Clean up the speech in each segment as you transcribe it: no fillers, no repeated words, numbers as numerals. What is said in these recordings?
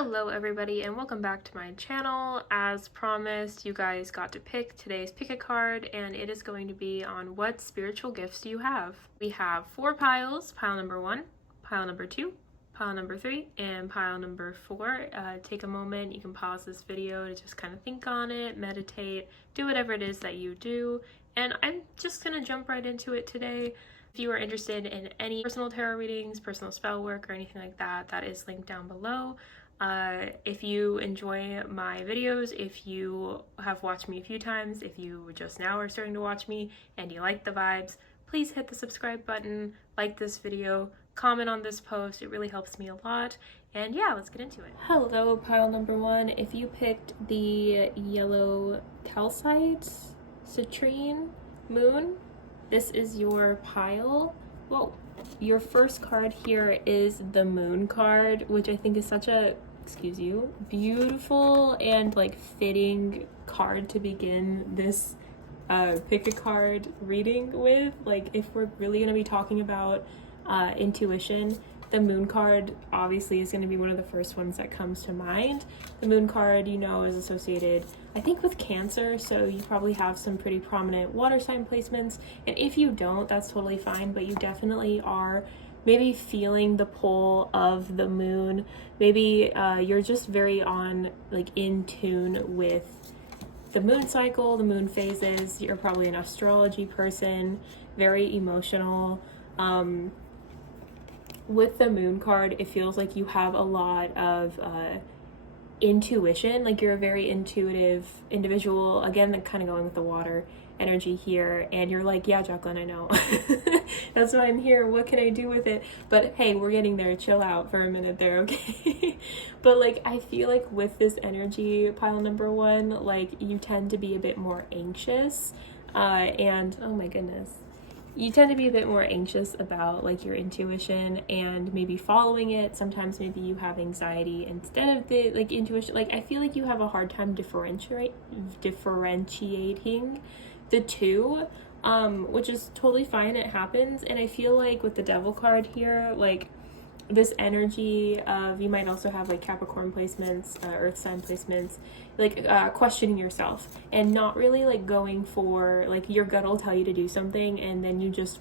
Hello everybody and welcome back to my channel. As promised, you guys got to pick today's pick a card, and it is going to be on what spiritual gifts do you have. We have 4 piles, pile number 1, pile number 2, pile number 3, and pile number 4. Take a moment, you can pause this video to just kind of think on it, meditate, do whatever it is that you do, and I'm just gonna jump right into it today. If you are interested in any personal tarot readings, personal spell work, or anything like that, that is linked down below. If you enjoy my videos, if you have watched me a few times, if you just now are starting to watch me and you like the vibes, please hit the subscribe button, like this video, comment on this post. It really helps me a lot. And yeah, let's get into it. Hello, pile number 1. If you picked the yellow calcite citrine moon, this is your pile. Whoa. Your first card here is the moon card, which I think is such a, excuse you, beautiful and like fitting card to begin this pick a card reading with. Like, if we're really going to be talking about intuition, the moon card obviously is going to be one of the first ones that comes to mind. The moon card, you know, is associated, I think, with Cancer, so you probably have some pretty prominent water sign placements, and if you don't, that's totally fine, but you definitely are maybe feeling the pull of the moon. Maybe you're just very in tune with the moon cycle, the moon phases. You're probably an astrology person, very emotional. With the moon card, it feels like you have a lot of intuition, like you're a very intuitive individual. Again, kind of going with the water energy here, and you're like, yeah, Jacqueline, I know. That's why I'm here. What can I do with it? But hey, we're getting there. Chill out for a minute there, okay? But like, I feel like with this energy, pile number 1, like you tend to be a bit more anxious, and oh my goodness, you tend to be a bit more anxious about like your intuition and maybe following it. Sometimes maybe you have anxiety instead of the like intuition. Like, I feel like you have a hard time differentiating the two, which is totally fine. It happens. And I feel like with the Devil card here, like this energy of, you might also have like Capricorn placements, earth sign placements, like questioning yourself and not really like going for, like, your gut will tell you to do something and then you just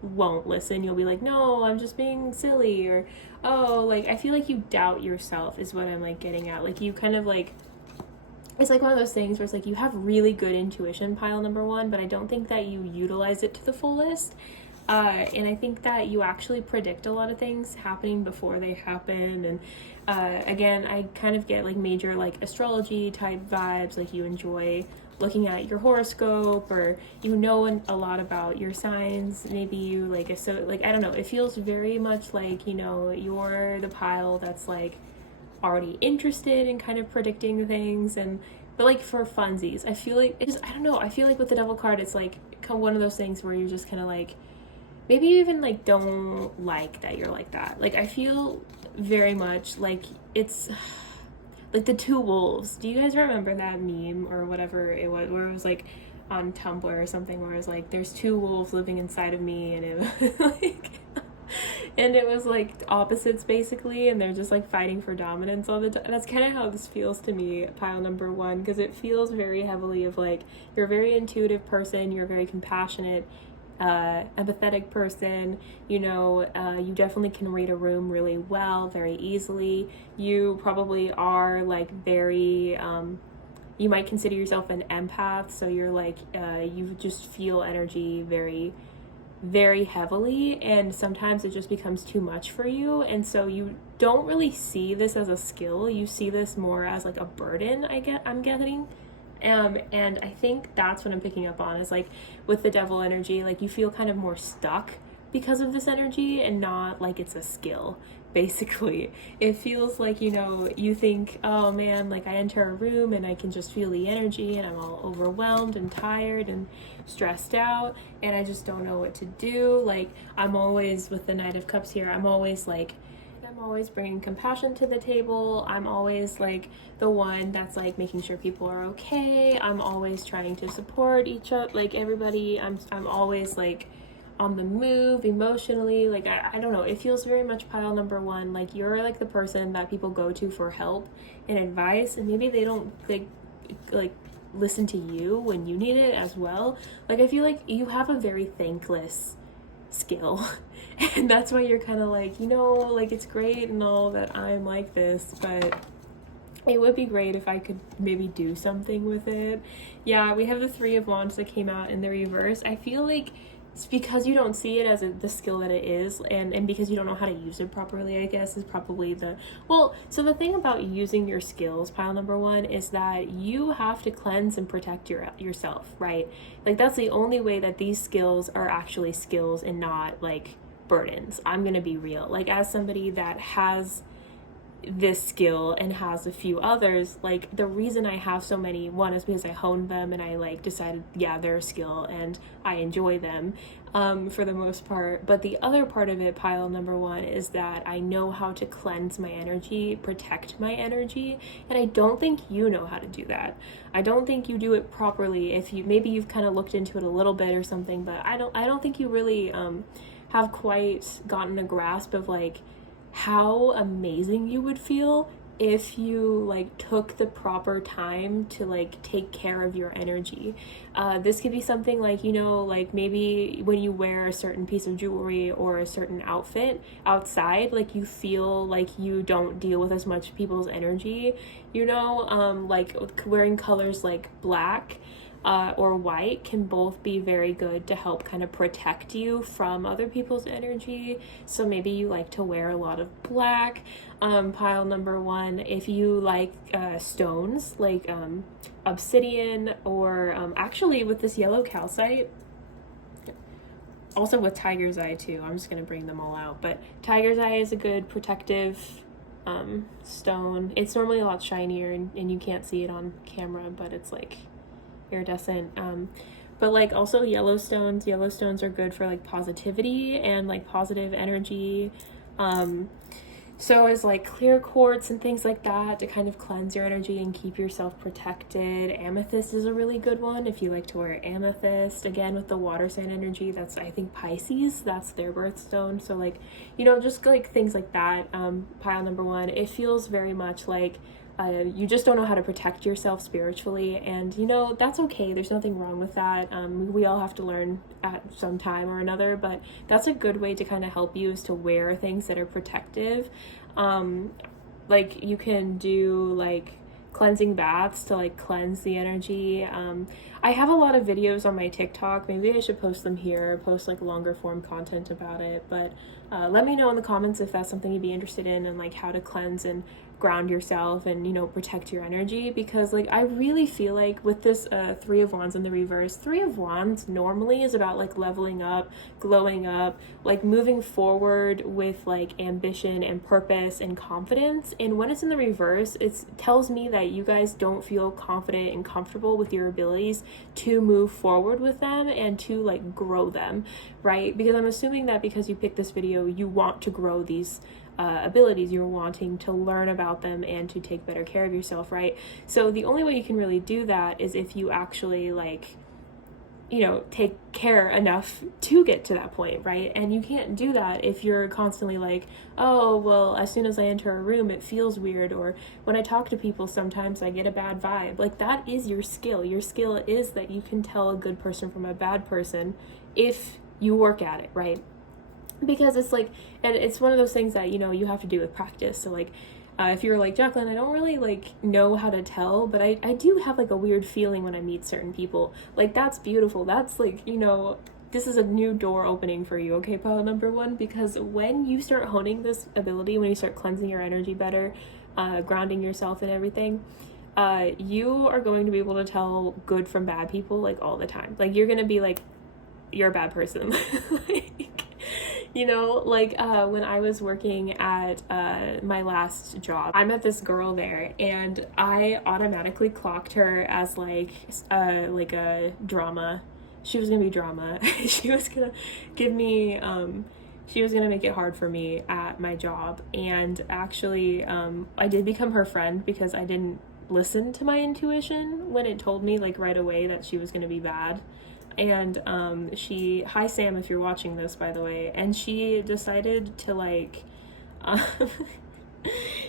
won't listen. You'll be like, no, I'm just being silly, or oh, like I feel like you doubt yourself is what I'm like getting at. Like, you kind of like, it's like one of those things where it's like you have really good intuition, pile number 1, but I don't think that you utilize it to the fullest. And I think that you actually predict a lot of things happening before they happen. And again, I kind of get like major like astrology type vibes, like you enjoy looking at your horoscope, or you know a lot about your signs. Maybe you like, so like, I don't know, it feels very much like, you know, you're the pile that's like already interested in kind of predicting things. And but like for funsies, I feel like it's, I don't know, I feel like with the Devil card, it's like one of those things where you're just kind of like, maybe you even like don't like that you're like that. Like, I feel very much like it's like the 2 wolves. Do you guys remember that meme or whatever it was, where it was like on Tumblr or something, where it was like, there's 2 wolves living inside of me, and it was like and it was like opposites basically, and they're just like fighting for dominance all the time. That's kind of how this feels to me, pile number 1, because it feels very heavily of like, you're a very intuitive person, you're very compassionate, empathetic person, you know, you definitely can read a room really well, very easily. You probably are like very, you might consider yourself an empath, so you're like, you just feel energy very, very heavily, and sometimes it just becomes too much for you, and so you don't really see this as a skill. You see this more as like a burden, I'm getting. And I think that's what I'm picking up on, is like with the Devil energy, like you feel kind of more stuck because of this energy, and not like it's a skill. Basically, it feels like, you know, you think, oh man, like I enter a room and I can just feel the energy, and I'm all overwhelmed and tired and stressed out, and I just don't know what to do. Like, I'm always, with the Knight of Cups here, I'm always bringing compassion to the table. I'm always like the one that's like making sure people are okay. I'm always trying to support each other, like everybody. I'm always like on the move emotionally. Like I don't know, it feels very much pile number one like you're like the person that people go to for help and advice, and maybe they don't like listen to you when you need it as well. Like I feel like you have a very thankless skill and that's why you're kind of like, you know, like it's great and all that I'm like this, but it would be great if I could maybe do something with it. Yeah, we have the Three of Wands that came out in the reverse. I feel like it's because you don't see it as the skill that it is, and because you don't know how to use it properly, I guess, is probably the... Well, so the thing about using your skills, pile number one, is that you have to cleanse and protect yourself, right? Like, that's the only way that these skills are actually skills and not, like, burdens. I'm gonna be real. Like, as somebody that has this skill and has a few others, like the reason I have so many, one is because I honed them and I like decided, yeah, they're a skill and I enjoy them for the most part. But the other part of it, pile number one, is that I know how to cleanse my energy, protect my energy, and I don't think you know how to do that. I don't think you do it properly. If you, maybe you've kind of looked into it a little bit or something, but I don't think you really have quite gotten a grasp of like how amazing you would feel if you like took the proper time to like take care of your energy. This could be something like, you know, like maybe when you wear a certain piece of jewelry or a certain outfit outside, like you feel like you don't deal with as much people's energy, you know, like wearing colors like black or white can both be very good to help kind of protect you from other people's energy. So maybe you like to wear a lot of black. Pile number one, if you like stones like obsidian or actually with this yellow calcite, also with tiger's eye too, I'm just going to bring them all out, but tiger's eye is a good protective stone. It's normally a lot shinier and you can't see it on camera, but it's like iridescent. But like also yellowstones are good for like positivity and like positive energy. So is like clear quartz and things like that to kind of cleanse your energy and keep yourself protected. Amethyst is a really good one if you like to wear amethyst. Again, with the water sign energy, that's I think Pisces, that's their birthstone. So like, you know, just like things like that. Pile number one, it feels very much like you just don't know how to protect yourself spiritually, and you know, that's okay. There's nothing wrong with that. We all have to learn at some time or another, but that's a good way to kind of help you is to wear things that are protective. Like you can do like cleansing baths to like cleanse the energy. I have a lot of videos on my TikTok. Maybe I should post them here, post like longer form content about it, but let me know in the comments if that's something you'd be interested in, and like how to cleanse and ground yourself and, you know, protect your energy. Because like I really feel like with this Three of Wands in the reverse, Three of Wands normally is about like leveling up, glowing up, like moving forward with like ambition and purpose and confidence. And when it's in the reverse, it tells me that you guys don't feel confident and comfortable with your abilities to move forward with them and to like grow them, right? Because I'm assuming that because you picked this video, you want to grow these abilities, you're wanting to learn about them and to take better care of yourself, right? So the only way you can really do that is if you actually like, you know, take care enough to get to that point, right? And you can't do that if you're constantly like, oh, well, as soon as I enter a room, it feels weird, or when I talk to people, sometimes I get a bad vibe. Like that is your skill. Your skill is that you can tell a good person from a bad person if you work at it, right? Because it's like, and it's one of those things that, you know, you have to do with practice. So like if you're like, Jacqueline, I don't really like know how to tell, but I do have like a weird feeling when I meet certain people. Like that's beautiful. That's like, you know, this is a new door opening for you, okay, pile number one? Because when you start honing this ability, when you start cleansing your energy better, grounding yourself and everything, you are going to be able to tell good from bad people like all the time. Like you're gonna be like, you're a bad person. Like, you know, like when I was working at my last job, I met this girl there and I automatically clocked her as like a drama. She was gonna be drama. She was gonna give me she was gonna make it hard for me at my job. And actually I did become her friend because I didn't listen to my intuition when it told me like right away that she was gonna be bad. And hi Sam, if you're watching this, by the way, and she decided to like um,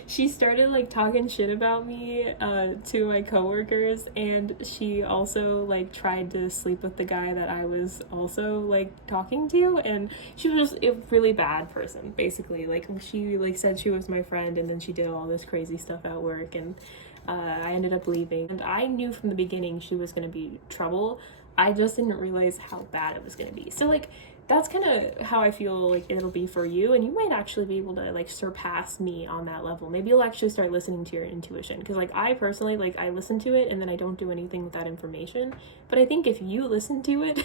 she started like talking shit about me to my coworkers, and she also like tried to sleep with the guy that I was also like talking to, and she was just a really bad person, basically. Like she like said she was my friend, and then she did all this crazy stuff at work, and I ended up leaving. And I knew from the beginning she was going to be trouble. I just didn't realize how bad it was going to be. So like that's kind of how I feel like it'll be for you, and you might actually be able to like surpass me on that level. Maybe you'll actually start listening to your intuition, because like I personally, like I listen to it and then I don't do anything with that information. But I think if you listen to it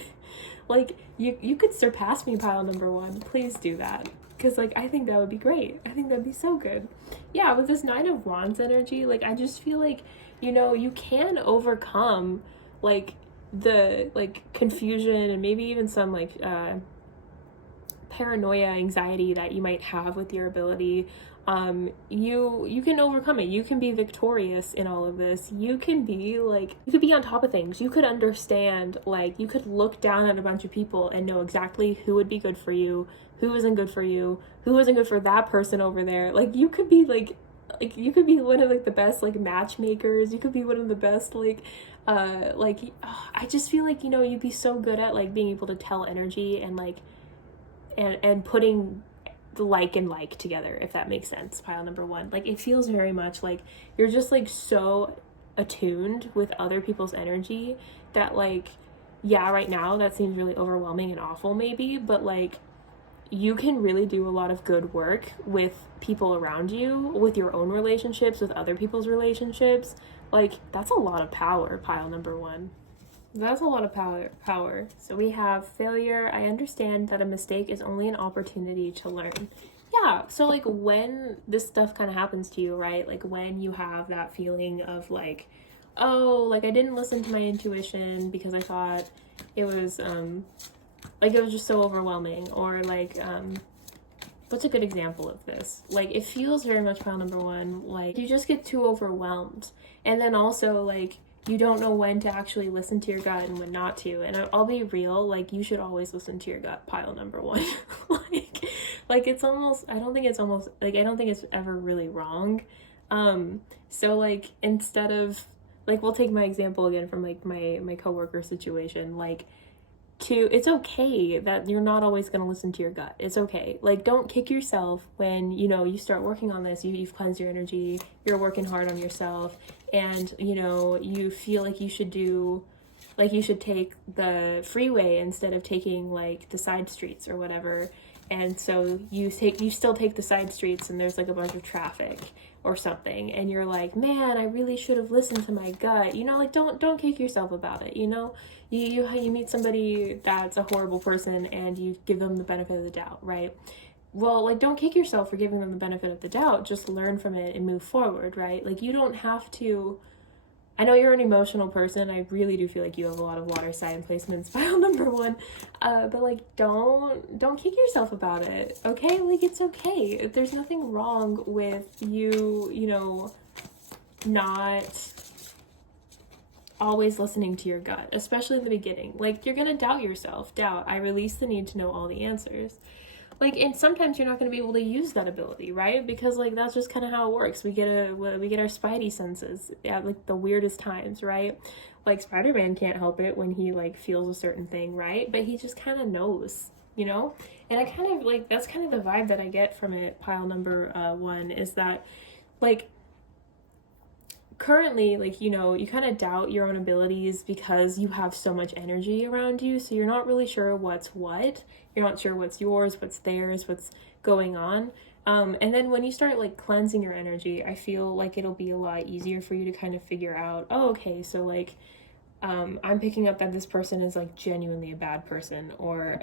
like you could surpass me, pile number one. Please do that, because like I think that would be great. I think that'd be so good. Yeah, with this Nine of Wands energy, like I just feel like, you know, you can overcome like the like confusion and maybe even some like paranoia, anxiety that you might have with your ability. You can overcome it. You can be victorious in all of this. You can be like, you could be on top of things. You could understand, like you could look down at a bunch of people and know exactly who would be good for you, who isn't good for you, who isn't good for that person over there. Like you could be like you could be one of like the best like matchmakers. You could be one of the best I just feel like, you know, you'd be so good at like being able to tell energy and like and putting the like and like together, if that makes sense, pile number one. Like it feels very much like you're just like so attuned with other people's energy that like, yeah, right now that seems really overwhelming and awful maybe, but like you can really do a lot of good work with people around you, with your own relationships, with other people's relationships. Like that's a lot of power, pile number one. That's a lot of power. So we have failure. I understand that a mistake is only an opportunity to learn. Yeah, so like when this stuff kind of happens to you, right? Like when you have that feeling of like, oh, like I didn't listen to my intuition because I thought it was like it was just so overwhelming, or like what's a good example of this? Like it feels very much, pile number one, like you just get too overwhelmed. And then also like you don't know when to actually listen to your gut and when not to. And I'll be real, like you should always listen to your gut, pile number one. like it's almost, I don't think it's ever really wrong. So like instead of like, we'll take my example again from like my coworker situation, like it's okay that you're not always going to listen to your gut. It's okay. Like don't kick yourself when, you know, you start working on this, you've cleansed your energy, you're working hard on yourself, and you know, you feel like you should take the freeway instead of taking like the side streets or whatever. And so you still take the side streets and there's like a bunch of traffic or something, and you're like, man, I really should have listened to my gut, you know, like don't kick yourself about it, you know. You meet somebody that's a horrible person and you give them the benefit of the doubt, right? Well, like don't kick yourself for giving them the benefit of the doubt, just learn from it and move forward, right? Like you don't have to, I know you're an emotional person. I really do feel like you have a lot of water sign placements, pile number one. But like, don't kick yourself about it, okay? Like, it's okay. There's nothing wrong with you, you know, not always listening to your gut, especially in the beginning. Like, you're gonna doubt yourself. I release the need to know all the answers. Like, and sometimes you're not going to be able to use that ability, right? Because like that's just kind of how it works. We get our spidey senses at like the weirdest times, right? Like Spider-Man can't help it when he like feels a certain thing, right? But he just kind of knows, you know. And I kind of like, that's kind of the vibe that I get from it, pile number one, is that like currently, like, you know, you kind of doubt your own abilities because you have so much energy around you, so you're not really sure what's what. You're not sure what's yours, what's theirs, what's going on. And then when you start like cleansing your energy, I feel like it'll be a lot easier for you to kind of figure out, oh, okay, so like I'm picking up that this person is like genuinely a bad person, or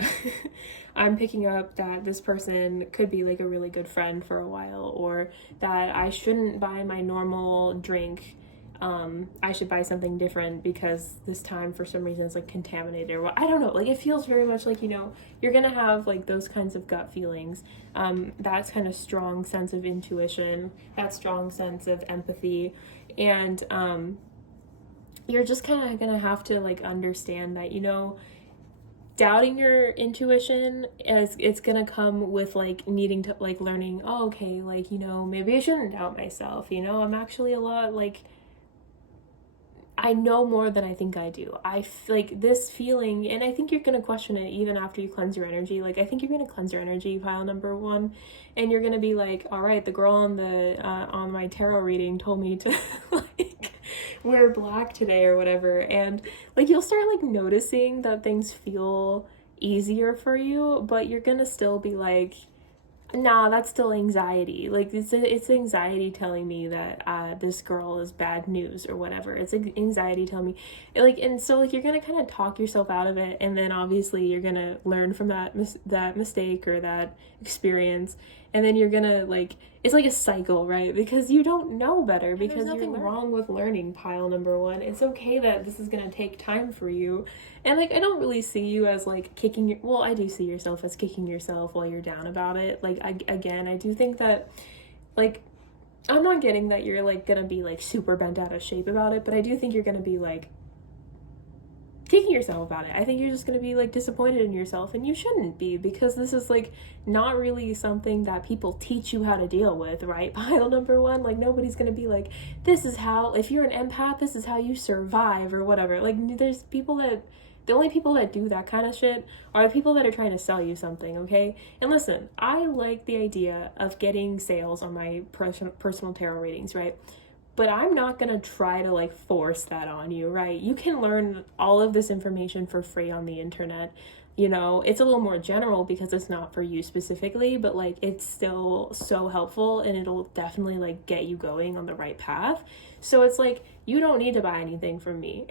I'm picking up that this person could be like a really good friend for a while, or that I shouldn't buy my normal drink. I should buy something different because this time for some reason it's like contaminated, or I don't know. Like it feels very much like, you know, you're gonna have like those kinds of gut feelings, that kind of strong sense of intuition, that strong sense of empathy, and you're just kind of gonna have to like understand that, you know, doubting your intuition, as it's gonna come with like needing to like learning, oh, okay, like, you know, maybe I shouldn't doubt myself, you know, I'm actually a lot like, I know more than I think I do. Like this feeling, and I think you're gonna question it even after you cleanse your energy. Like I think you're gonna cleanse your energy, pile number one, and you're gonna be like, all right, the girl on my tarot reading told me to like wear black today or whatever, and like you'll start like noticing that things feel easier for you, but you're gonna still be like, nah, that's still anxiety. Like it's anxiety telling me that this girl is bad news or whatever. It's anxiety telling me, like, and so like you're gonna kind of talk yourself out of it, and then obviously you're gonna learn from that mistake or that experience, and then you're gonna like, it's like a cycle, right? Because you don't know better, because there's nothing wrong with learning, pile number one. It's okay that this is gonna take time for you. And like I don't really see you as like kicking your, well, I do see yourself as kicking yourself while you're down about it. Like I do think that like, I'm not getting that you're like gonna be like super bent out of shape about it, but I do think you're gonna be like kicking yourself about it. I think you're just gonna be like disappointed in yourself, and you shouldn't be, because this is like not really something that people teach you how to deal with, right? Pile number one, like nobody's gonna be like, this is how, if you're an empath, this is how you survive or whatever. Like there's people that, the only people that do that kind of shit are the people that are trying to sell you something, okay? And listen, I like the idea of getting sales on my personal tarot readings, right? But I'm not gonna try to like force that on you, right? You can learn all of this information for free on the internet. You know, it's a little more general because it's not for you specifically, but like it's still so helpful, and it'll definitely like get you going on the right path. So it's like, you don't need to buy anything from me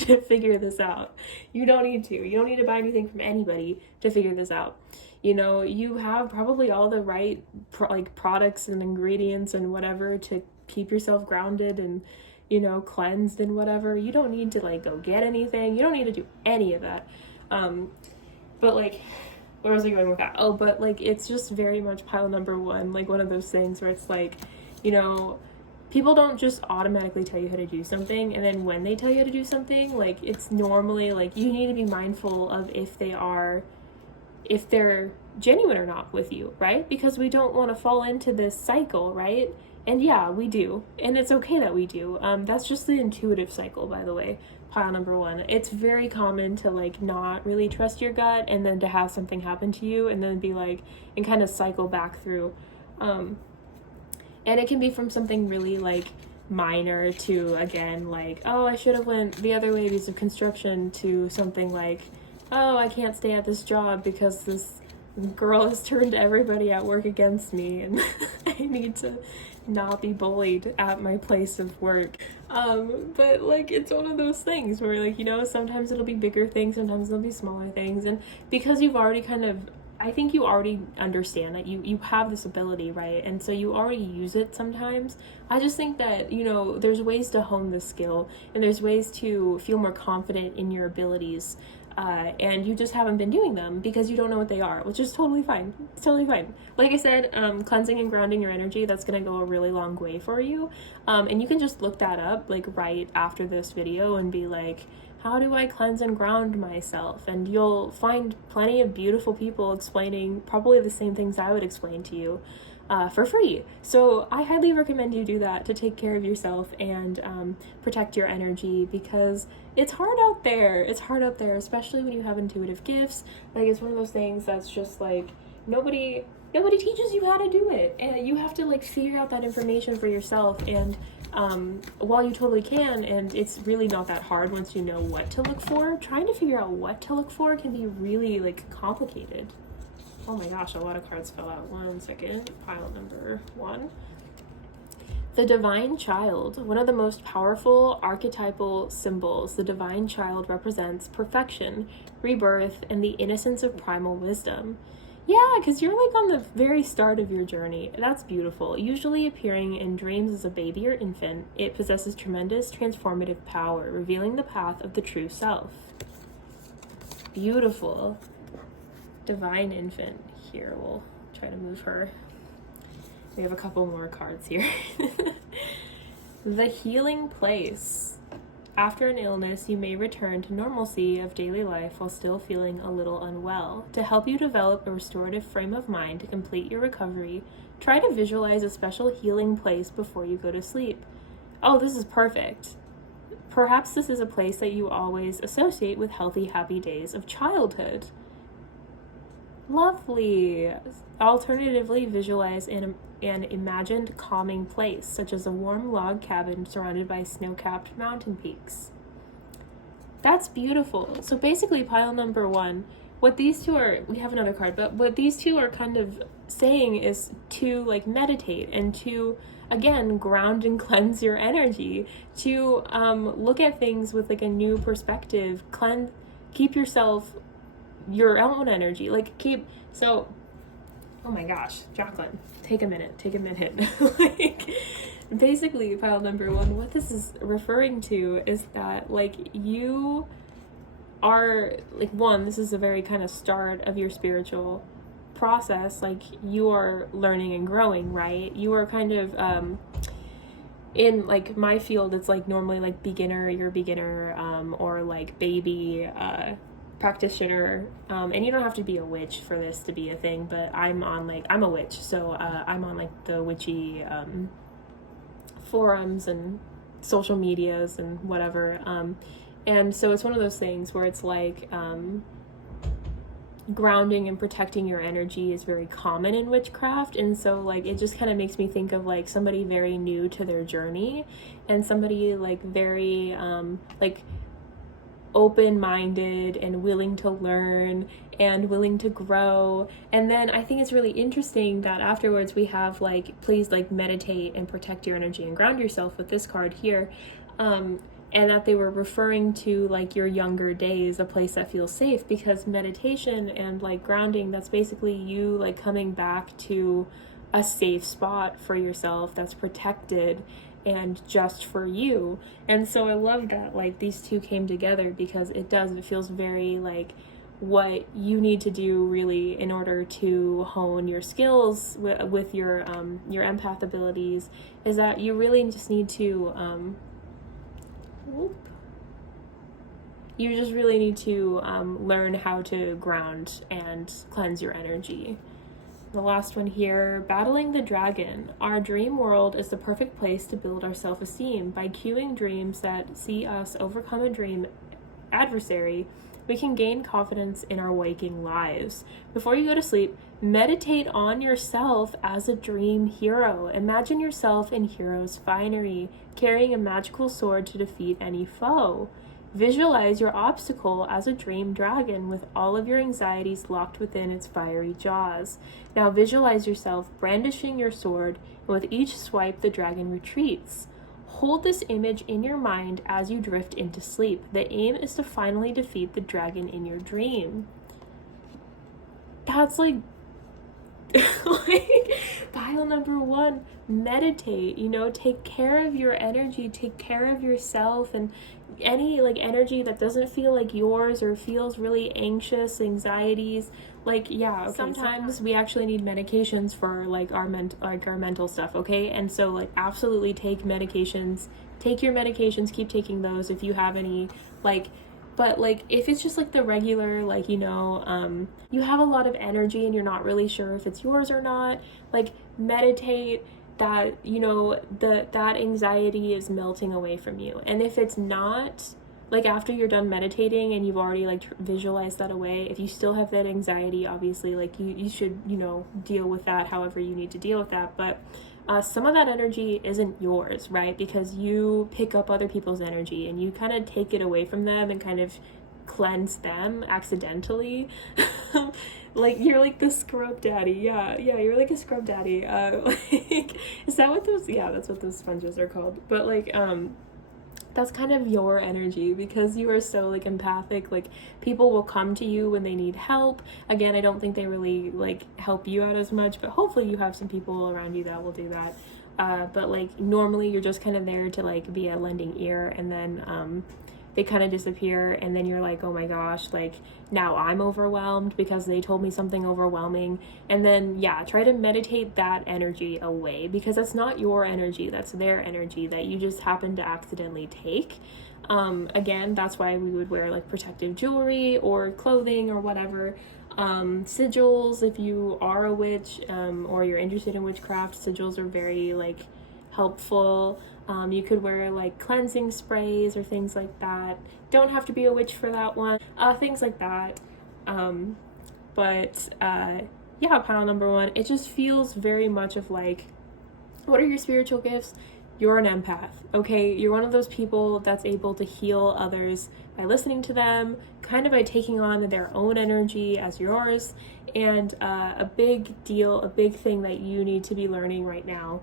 to figure this out. You don't need to. You don't need to buy anything from anybody to figure this out. You know, you have probably all the right products and ingredients and whatever to keep yourself grounded and, you know, cleansed and whatever. You don't need to like go get anything. You don't need to do any of that. But like, where was I going with that? Oh, but like, it's just very much pile number one, like one of those things where it's like, you know, people don't just automatically tell you how to do something, and then when they tell you how to do something, like it's normally like you need to be mindful of if they're genuine or not with you, right? Because we don't want to fall into this cycle, right? And yeah, we do, and it's okay that we do. That's just the intuitive cycle, by the way. Pile number one. It's very common to like not really trust your gut, and then to have something happen to you, and then be like, and kind of cycle back through. And it can be from something really like minor to, again, like, oh, I should have went the other way because of construction, to something like, oh, I can't stay at this job because this girl has turned everybody at work against me, and I need to not be bullied at my place of work. But like, it's one of those things where like, you know, sometimes it'll be bigger things, sometimes it'll be smaller things, and because you've already kind of, I think you already understand that you have this ability, right? And so you already use it sometimes. I just think that, you know, there's ways to hone the skill, and there's ways to feel more confident in your abilities. And you just haven't been doing them because you don't know what they are, which is totally fine. It's totally fine. Like I said, cleansing and grounding your energy, that's going to go a really long way for you. And you can just look that up like right after this video and be like, how do I cleanse and ground myself? And you'll find plenty of beautiful people explaining probably the same things I would explain to you for free. So I highly recommend you do that to take care of yourself and protect your energy, because it's hard out there. It's hard out there, especially when you have intuitive gifts. Like, it's one of those things that's just like, nobody teaches you how to do it, and you have to like figure out that information for yourself. And while you totally can, and it's really not that hard once you know what to look for, trying to figure out what to look for can be really like complicated. Oh my gosh, a lot of cards fell out. 1 second. Pile number one. The Divine Child, one of the most powerful archetypal symbols. The Divine Child represents perfection, rebirth, and the innocence of primal wisdom. Yeah, because you're like on the very start of your journey. That's beautiful. Usually appearing in dreams as a baby or infant, it possesses tremendous transformative power, revealing the path of the true self. Beautiful. Divine Infant. Here, we'll try to move her. We have a couple more cards here. The Healing Place. After an illness, you may return to normalcy of daily life while still feeling a little unwell. To help you develop a restorative frame of mind to complete your recovery, try to visualize a special healing place before you go to sleep. Oh, this is perfect. Perhaps this is a place that you always associate with healthy, happy days of childhood. Lovely. Alternatively, visualize an imagined calming place, such as a warm log cabin surrounded by snow-capped mountain peaks. That's beautiful. So basically, pile number 1, what these two are, we have another card, but what these two are kind of saying is to like meditate and to, again, ground and cleanse your energy, to look at things with like a new perspective, keep yourself, your own energy, so, oh my gosh, Jacqueline, take a minute. Like, basically, pile number 1, what this is referring to is that, like, you are, like, 1, this is a very kind of start of your spiritual process, like, you are learning and growing, right? You are kind of, in, like, my field, it's, like, normally, like, you're beginner, or, like, baby, practitioner, and you don't have to be a witch for this to be a thing, but I'm a witch, so I'm on like the witchy forums and social medias and whatever, and so it's one of those things where it's like grounding and protecting your energy is very common in witchcraft, and so like it just kind of makes me think of like somebody very new to their journey and somebody like very like open-minded and willing to learn and willing to grow. And then I think it's really interesting that afterwards we have like, please like meditate and protect your energy and ground yourself with this card here, and that they were referring to like your younger days, a place that feels safe, because meditation and like grounding, that's basically you like coming back to a safe spot for yourself that's protected and just for you. And so I love that like these two came together, because it feels very like what you need to do really in order to hone your skills with your empath abilities, is that you really just need to learn how to ground and cleanse your energy. The last one here, battling the dragon. Our dream world is the perfect place to build our self-esteem. By cueing dreams that see us overcome a dream adversary, we can gain confidence in our waking lives. Before you go to sleep, meditate on yourself as a dream hero. Imagine yourself in hero's finery, carrying a magical sword to defeat any foe. Visualize your obstacle as a dream dragon with all of your anxieties locked within its fiery jaws. Now visualize yourself brandishing your sword, and with each swipe the dragon retreats. Hold this image in your mind as you drift into sleep. The aim is to finally defeat the dragon in your dream. That's like pile number 1, meditate, take care of your energy, take care of yourself, and any like energy that doesn't feel like yours or feels really anxious, anxieties, sometimes we actually need medications for like our mental stuff, okay? And so like absolutely take your medications, keep taking those if you have any, but like if it's just like the regular, you have a lot of energy and you're not really sure if it's yours or not, like meditate that, that anxiety is melting away from you. And if it's not, like after you're done meditating and you've already like visualized that away, if you still have that anxiety, obviously like you should, deal with that however you need to deal with that. But some of that energy isn't yours, right? Because you pick up other people's energy and you kind of take it away from them and kind of cleanse them accidentally. Like you're like the scrub daddy. Yeah, you're like a scrub daddy. Is that what those, that's what those sponges are called. But like that's kind of your energy, because you are so like empathic. Like people will come to you when they need help. Again, I don't think they really like help you out as much, but hopefully you have some people around you that will do that. But like normally you're just kind of there to like be a lending ear, and then they kind of disappear, and then you're like, oh my gosh, like now I'm overwhelmed because they told me something overwhelming. And then yeah, try to meditate that energy away, because that's not your energy, that's their energy that you just happen to accidentally take. Again, that's why we would wear like protective jewelry or clothing or whatever. Sigils, if you are a witch, or you're interested in witchcraft, sigils are very like helpful. You could wear like cleansing sprays or things like that. Don't have to be a witch for that one. Things like that. Yeah, pile number one, it just feels very much of like, what are your spiritual gifts? You're an empath, okay? You're one of those people that's able to heal others by listening to them, kind of by taking on their own energy as yours. And a big deal, a big thing that you need to be learning right now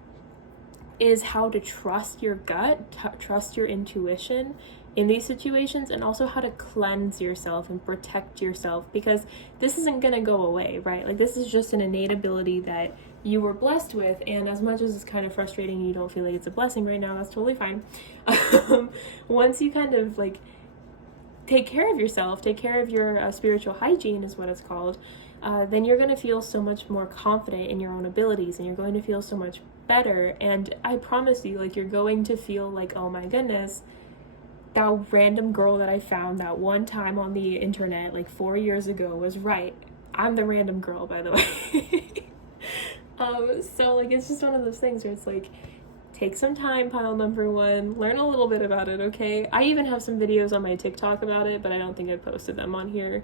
is how to trust your gut, trust your intuition in these situations, and also how to cleanse yourself and protect yourself, because this isn't going to go away, right? Like, this is just an innate ability that you were blessed with, and as much as it's kind of frustrating and you don't feel like it's a blessing right now, that's totally fine. Once you kind of like take care of yourself, take care of your spiritual hygiene is what it's called, then you're going to feel so much more confident in your own abilities, and you're going to feel so much better. And I promise you, like, you're going to feel like, oh my goodness, that random girl that I found that one time on the internet like 4 years ago was right. I'm the random girl, by the way. So like, it's just one of those things where it's like, take some time, pile number one, learn a little bit about it, okay? I even have some videos on my TikTok about it, but I don't think I posted them on here,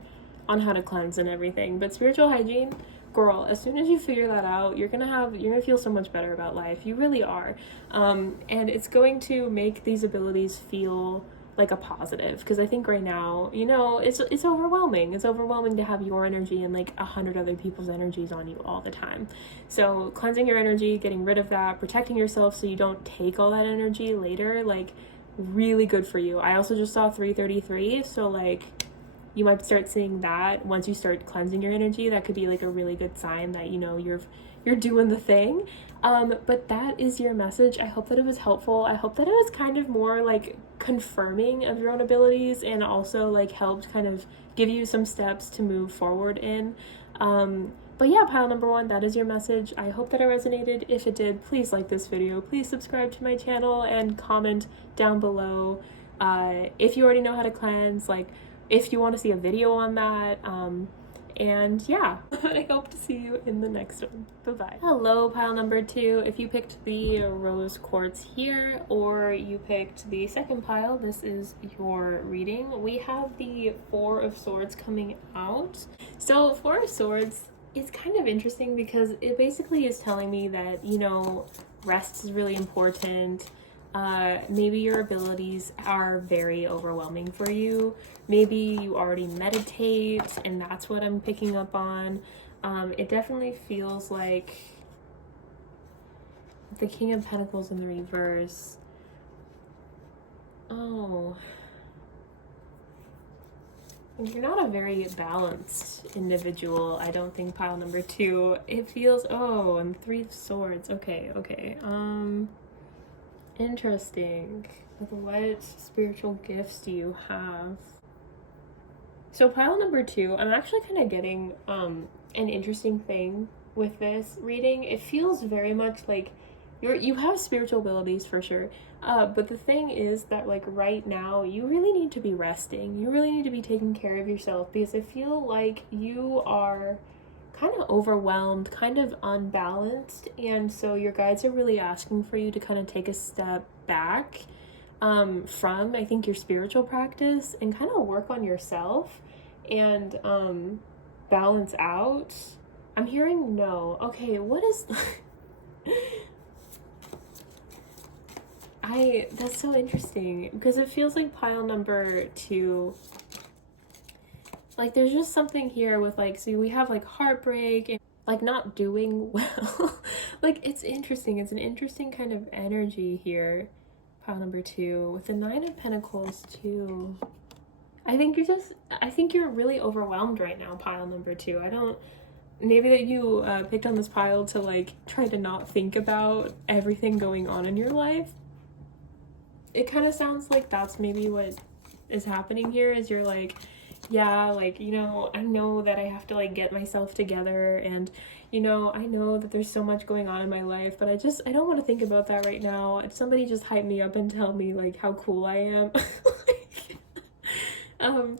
on how to cleanse and everything. But spiritual hygiene, girl, as soon as you figure that out, you're gonna feel so much better about life. You really are. And it's going to make these abilities feel like a positive, because I think right now, you know, it's overwhelming. It's overwhelming to have your energy and like 100 other people's energies on you all the time. So cleansing your energy, getting rid of that, protecting yourself so you don't take all that energy later, like, really good for you. I also just saw 333, so like, you might start seeing that once you start cleansing your energy. That could be like a really good sign that, you know, you're doing the thing. But that is your message. I hope that it was helpful. I hope that it was kind of more like confirming of your own abilities, and also like helped kind of give you some steps to move forward in. But yeah, pile number one, that is your message. I hope that it resonated. If it did, please like this video, please subscribe to my channel, and comment down below if you already know how to cleanse, like if you want to see a video on that. And yeah, I hope to see you in the next one. Bye-bye. Hello, pile number two. If you picked the rose quartz here, or you picked the second pile, this is your reading. We have the Four of Swords coming out. So Four of Swords is kind of interesting because it basically is telling me that, you know, rest is really important. Maybe your abilities are very overwhelming for you. Maybe you already meditate, and that's what I'm picking up on. It definitely feels like the King of Pentacles in the reverse. Oh, you're not a very balanced individual, I don't think, pile number two. It feels, oh, and Three of Swords. Okay. Interesting. What spiritual gifts do you have? So pile number two, I'm actually kind of getting an interesting thing with this reading. It feels very much like you have spiritual abilities for sure, but the thing is that like right now you really need to be resting. You really need to be taking care of yourself, because I feel like you are kind of overwhelmed, kind of unbalanced, and so your guides are really asking for you to kind of take a step back from, I think, your spiritual practice, and kind of work on yourself and balance out. I'm hearing no. Okay, what is that's so interesting, because it feels like pile number two, like there's just something here with like, see, we have like heartbreak and like not doing well. Like, it's interesting. It's an interesting kind of energy here, pile number two, with the Nine of Pentacles too. I think you're really overwhelmed right now, pile number two. Maybe that you picked on this pile to like try to not think about everything going on in your life. It kind of sounds like that's maybe what is happening here is you're like, yeah, like, you know, I know that I have to like get myself together, and you know, I know that there's so much going on in my life, but I don't want to think about that right now. Somebody just hype me up and tell me like how cool I am.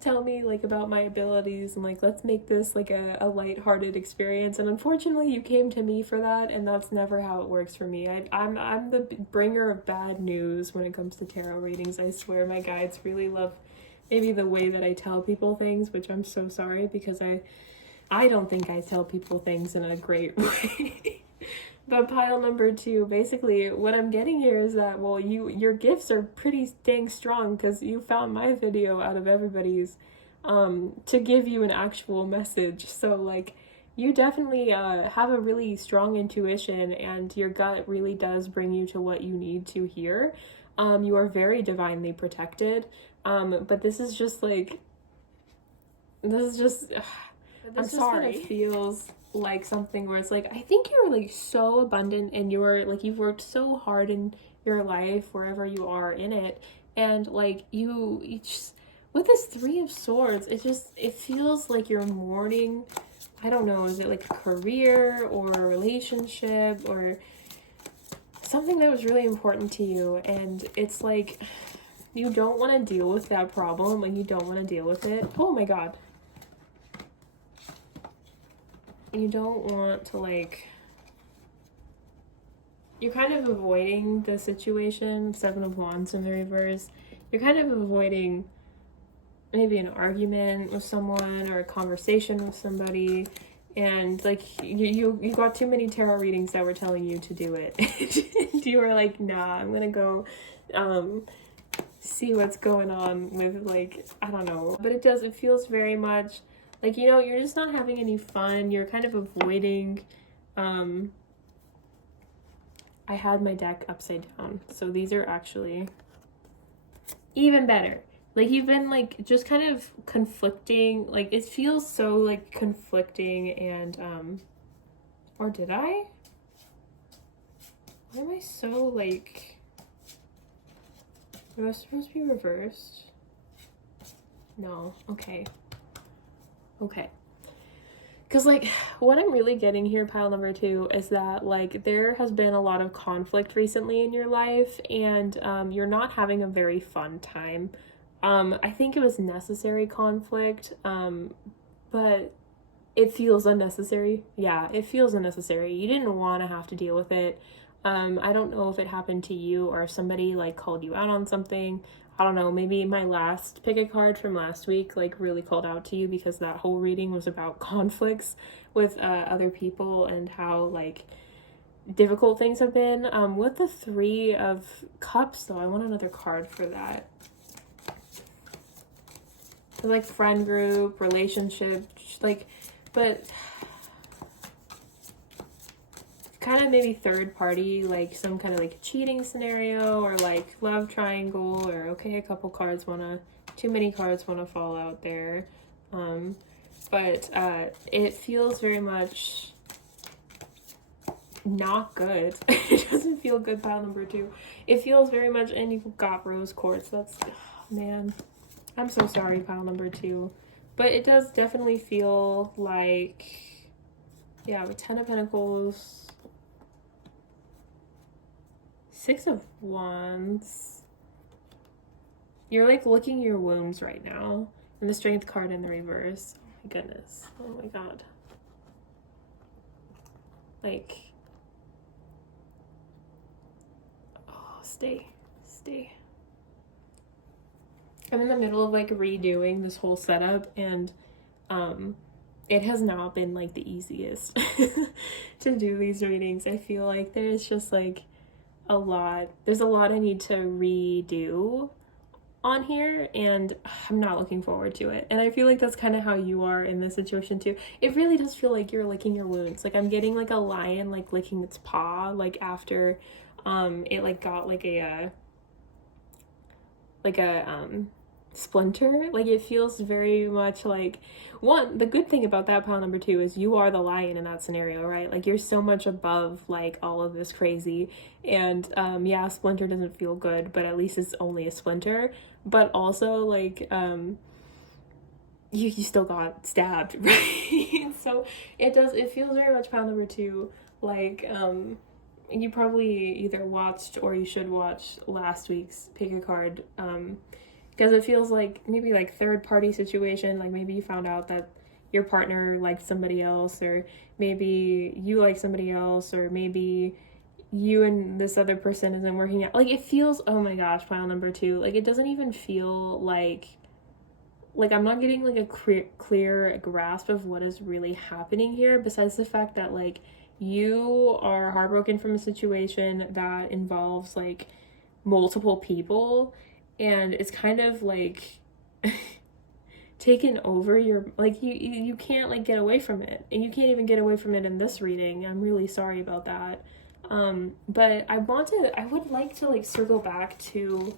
Tell me like about my abilities, and like let's make this like a lighthearted experience. And unfortunately you came to me for that, and that's never how it works for me. I'm the bringer of bad news when it comes to tarot readings. I swear my guides really love maybe the way that I tell people things, which I'm so sorry, because I don't think I tell people things in a great way. But pile number 2, basically what I'm getting here is that, well, your gifts are pretty dang strong, because you found my video out of everybody's to give you an actual message. So like you definitely have a really strong intuition, and your gut really does bring you to what you need to hear. You are very divinely protected, but this is just like, I'm sorry. Kind of feels like something where it's like, I think you're like so abundant, and you're like, you've worked so hard in your life wherever you are in it, and like you just, with this 3 of Swords, it feels like you're mourning. I don't know, is it like a career or a relationship or something that was really important to you, and it's like you don't want to deal with that problem, and you don't want to deal with it. Oh my god. You don't want to, like, you're kind of avoiding the situation. 7 of Wands in the reverse. You're kind of avoiding maybe an argument with someone or a conversation with somebody, and like you got too many tarot readings that were telling you to do it. And you were like, nah, I'm gonna go see what's going on with, like, I don't know. But it feels very much like, you know, you're just not having any fun. You're kind of avoiding. I had my deck upside down, so these are actually even better. Like, you've been like just kind of conflicting. Like, it feels so like conflicting, and or did I? Why am I so like? Was I supposed to be reversed? No. Okay. Okay. Because, like, what I'm really getting here, pile number 2, is that, like, there has been a lot of conflict recently in your life, and you're not having a very fun time. I think it was necessary conflict, but it feels unnecessary. Yeah, it feels unnecessary. You didn't want to have to deal with it. I don't know if it happened to you or if somebody, like, called you out on something. I don't know, maybe my last pick a card from last week like really called out to you, because that whole reading was about conflicts with other people and how like difficult things have been. With the 3 of Cups though, I want another card for that. Like friend group, relationship, like, but kind of maybe third party, like some kind of like cheating scenario, or like love triangle, or okay, a couple cards too many cards wanna fall out there. But it feels very much not good. It doesn't feel good, pile number 2. It feels very much, and you've got rose quartz. That's, oh, man, I'm so sorry, pile number 2. But it does definitely feel like, yeah, with 10 of Pentacles, 6 of Wands, you're like licking your wounds right now. And the Strength card in the reverse. Oh my goodness. Oh my god. Like, oh, stay. I'm in the middle of like redoing this whole setup, and it has not been like the easiest to do these readings. I feel like there's just like there's a lot I need to redo on here, and I'm not looking forward to it. And I feel like that's kind of how you are in this situation too. It really does feel like you're licking your wounds. Like, I'm getting like a lion like licking its paw, like after it like got like a splinter. Like, it feels very much like, one, the good thing about that pile number 2 is you are the lion in that scenario, right? Like, you're so much above like all of this crazy, and yeah, splinter doesn't feel good, but at least it's only a splinter. But also, like, you still got stabbed, right? So it feels very much pile number 2 like, you probably either watched or you should watch last week's pick a card, because it feels like maybe like third party situation. Like, maybe you found out that your partner liked somebody else, or maybe you like somebody else, or maybe you and this other person isn't working out. Like, it feels, oh my gosh, pile number 2, like, it doesn't even feel like I'm not getting like a clear grasp of what is really happening here, besides the fact that like you are heartbroken from a situation that involves like multiple people, and it's kind of like taken over your, like, you can't like get away from it, and you can't even get away from it in this reading. I'm really sorry about that. But I would like to like circle back to,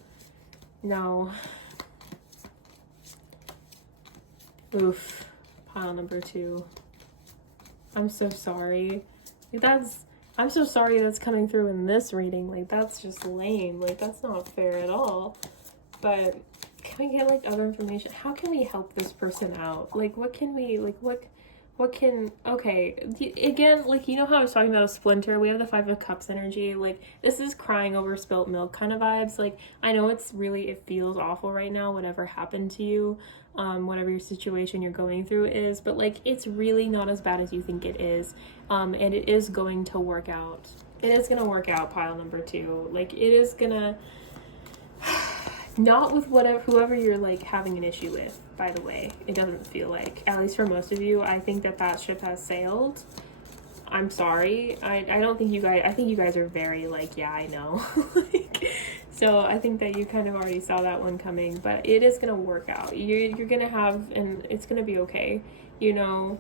no, oof, pile number 2. I'm so sorry. I'm so sorry that's coming through in this reading. Like, that's just lame. Like, that's not fair at all. But can we get like other information? How can we help this person out? Like, what can we, like, what can, okay, again, like, you know how I was talking about a splinter? We have the 5 of Cups energy. Like, this is crying over spilt milk kind of vibes. Like, I know it feels awful right now, whatever happened to you, whatever your situation you're going through is, but like, it's really not as bad as you think it is, and it is going to work out. It is gonna work out, pile number 2. Like, it is gonna, not with whoever you're like having an issue with, by the way. It doesn't feel like, at least for most of you, I think that ship has sailed. I'm sorry. I don't think you guys, I think you guys are very like, yeah, I know. Like, so I think that you kind of already saw that one coming, but it is gonna work out. You're gonna have, and it's gonna be okay, you know.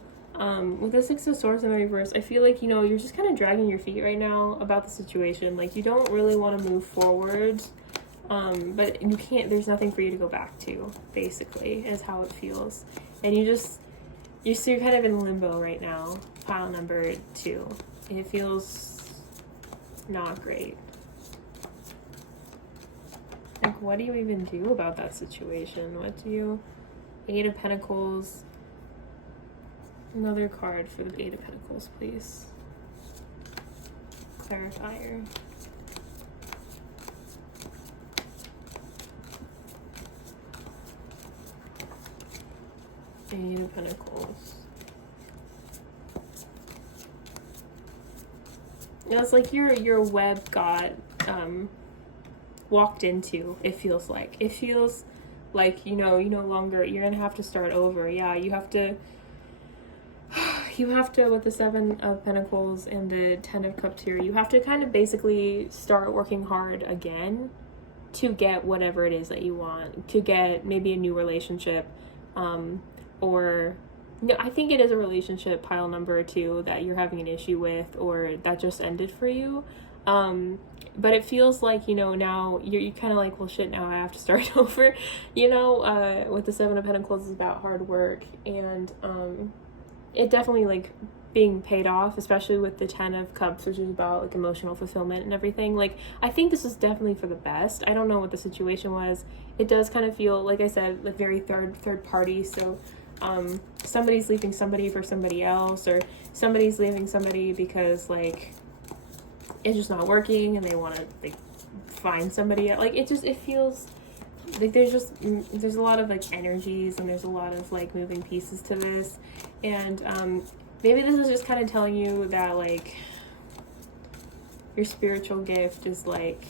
With the 6 of Swords in the reverse, I feel like, you know, you're just kind of dragging your feet right now about the situation. Like, you don't really want to move forward, but you can't, there's nothing for you to go back to, basically, is how it feels. And you're kind of in limbo right now, pile number 2. And it feels not great. Like, what do you even do about that situation? What do you, 8 of Pentacles, another card for the 8 of Pentacles, please. Clarifier. Eight of Pentacles. Yeah, it's like your web got walked into. It feels like you know, you no longer, you're gonna have to start over. Yeah, you have to with the 7 of Pentacles and the 10 of Cups here, you have to kind of basically start working hard again to get whatever it is that you want, to get maybe a new relationship, or no, I think it is a relationship, pile number 2, that you're having an issue with, or that just ended for you. But it feels like, you know, now you're kind of like, well, shit, now I have to start over, you know. With the 7 of Pentacles is about hard work, and it definitely like being paid off, especially with the 10 of Cups, which is about like emotional fulfillment and everything. Like, I think this is definitely for the best. I don't know what the situation was. It does kind of feel, like I said, like very third party. So somebody's leaving somebody for somebody else, or somebody's leaving somebody because like it's just not working and they want to like find somebody else. Like, it feels like there's a lot of like energies, and there's a lot of like moving pieces to this, and maybe this is just kind of telling you that like your spiritual gift is like,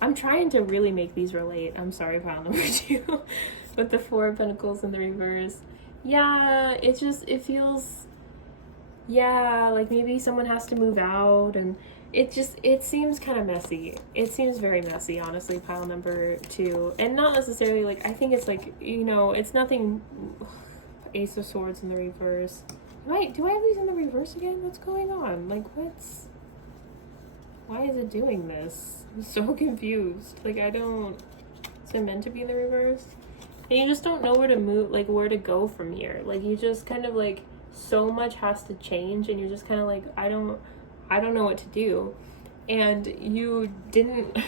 I'm trying to really make these relate. I'm sorry, pile number 2. With the 4 of Pentacles in the reverse. Yeah, it feels, yeah, like maybe someone has to move out, and it seems kind of messy. It seems very messy, honestly, pile number 2. And not necessarily like, I think it's like, you know, it's nothing. Ace of Swords in the reverse. Do I have these in the reverse again? What's going on? Like, why is it doing this? I'm so confused. Like, is it meant to be in the reverse? and you just don't know where to move, like where to go from here. Like you just kind of like, so much has to change, and you're just kind of like, I don't know what to do. And you didn't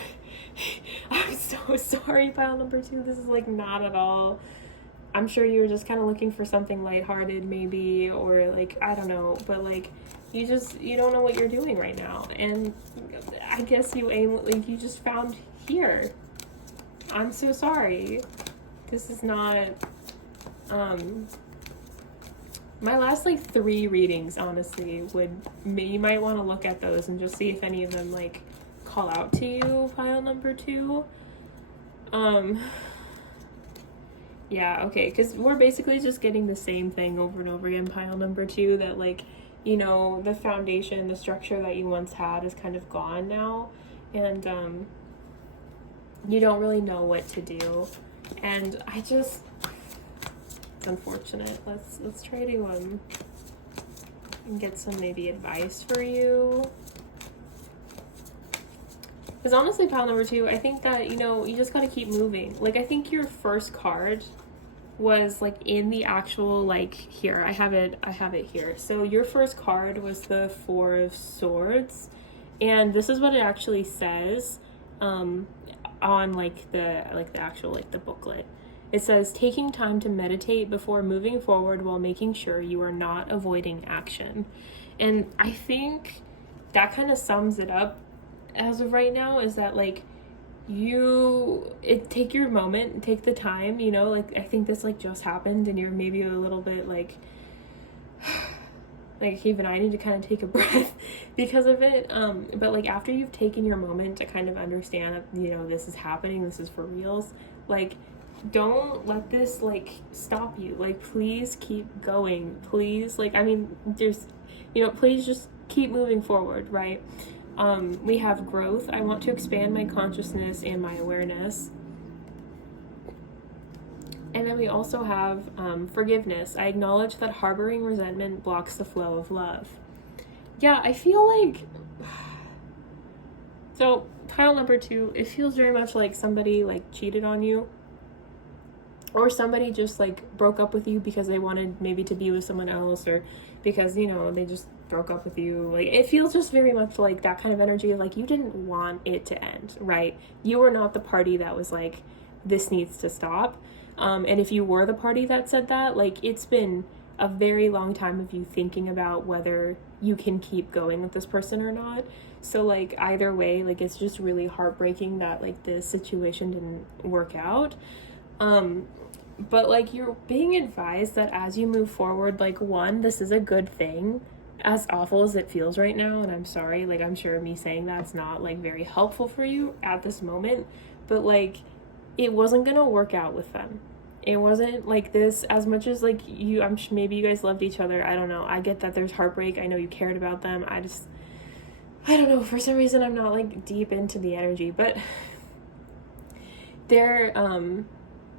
I'm so sorry, pile number 2. This is like not at all. I'm sure you were just kind of looking for something lighthearted maybe, or like, I don't know, but like you don't know what you're doing right now. And I guess you just found here. I'm so sorry. This is not, my last like 3 readings, honestly, you might want to look at those and just see if any of them like call out to you, pile number 2. Yeah, okay, because we're basically just getting the same thing over and over again, pile number 2, that like, the foundation, the structure that you once had is kind of gone now, and you don't really know what to do. And it's unfortunate. Let's try to get some maybe advice for you. Because honestly, pile number 2, I think that, you just gotta keep moving. Like, I think your first card was like in the actual, like, here, I have it here. So your first card was the 4 of Swords, and this is what it actually says on like the actual, like, the booklet. It says, taking time to meditate before moving forward while making sure you are not avoiding action. And I think that kind of sums it up as of right now, is that like take your moment, take the time, like I think this like just happened and you're maybe a little bit like even I need to kind of take a breath because of it, but like after you've taken your moment to kind of understand that this is happening, this is for reals, like don't let this like stop you. Like, please keep going, please. Like, I mean, there's please just keep moving forward, right? We have growth. I want to expand my consciousness and my awareness. And then we also have forgiveness. I acknowledge that harboring resentment blocks the flow of love. Yeah, I feel like, so pile number 2, it feels very much like somebody like cheated on you, or somebody just like broke up with you because they wanted maybe to be with someone else, or because they just broke up with you. Like, it feels just very much like that kind of energy of like you didn't want it to end, right? You were not the party that was like, this needs to stop. And if you were the party that said that, like, it's been a very long time of you thinking about whether you can keep going with this person or not. So like either way, like it's just really heartbreaking that like this situation didn't work out. But like you're being advised that as you move forward, like, one, this is a good thing, as awful as it feels right now, and I'm sorry, like I'm sure me saying that's not like very helpful for you at this moment, but like it wasn't gonna work out with them. It wasn't like this, as much as like maybe you guys loved each other, I don't know, I get that there's heartbreak, I know you cared about them, I don't know, for some reason I'm not like deep into the energy, but they're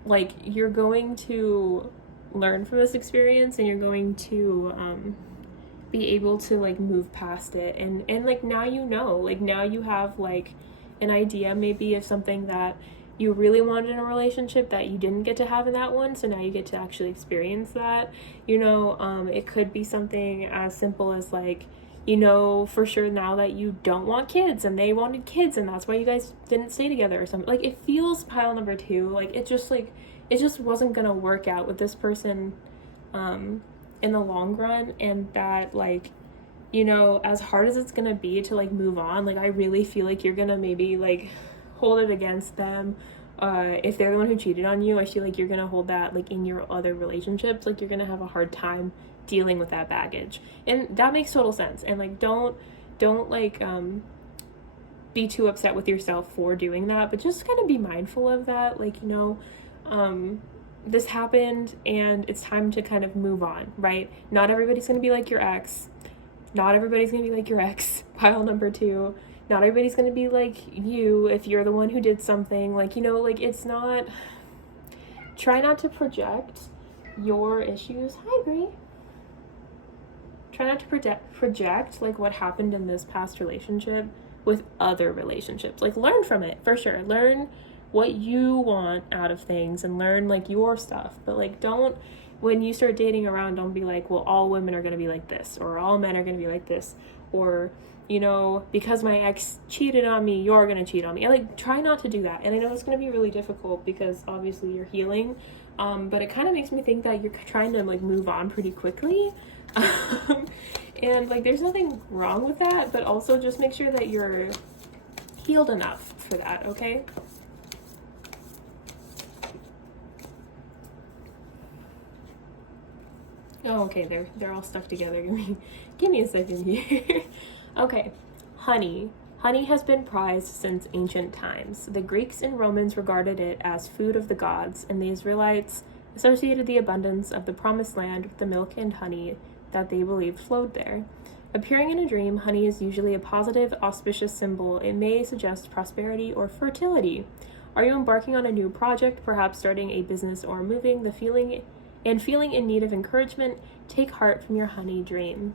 like you're going to learn from this experience, and you're going to be able to like move past it, and like now like now you have like an idea maybe of something that you really wanted in a relationship that you didn't get to have in that one, so now you get to actually experience that. It could be something as simple as like, for sure now that you don't want kids and they wanted kids and that's why you guys didn't stay together or something. Like, it feels, pile number 2, like it just wasn't gonna work out with this person in the long run, and that like, as hard as it's gonna be to like move on, like I really feel like you're gonna maybe like hold it against them. If they're the one who cheated on you, I feel like you're gonna hold that like in your other relationships, like you're gonna have a hard time dealing with that baggage, and that makes total sense. And like don't like be too upset with yourself for doing that, but just kind of be mindful of that, like this happened and it's time to kind of move on, right? Not everybody's gonna be like your ex, pile number 2. Not everybody's gonna be like you if you're the one who did something, like like it's not, try not to project your issues. Hi, Brie. Try not to project like what happened in this past relationship with other relationships. Like, learn from it, for sure. Learn what you want out of things and learn like your stuff. But like, don't, when you start dating around, don't be like, well, all women are going to be like this, or all men are going to be like this, or, you know, because my ex cheated on me, you're going to cheat on me. Like, try not to do that. And I know it's going to be really difficult because obviously you're healing, but it kind of makes me think that you're trying to like move on pretty quickly. And like, there's nothing wrong with that, but also just make sure that you're healed enough for that, okay? Oh, okay, they're all stuck together. Give me a second here. Okay, honey. Honey has been prized since ancient times. The Greeks and Romans regarded it as food of the gods, and the Israelites associated the abundance of the promised land with the milk and honey that they believed flowed there. Appearing in a dream, honey is usually a positive, auspicious symbol. It may suggest prosperity or fertility. Are you embarking on a new project, perhaps starting a business or moving? Feeling in need of encouragement, take heart from your honey dream.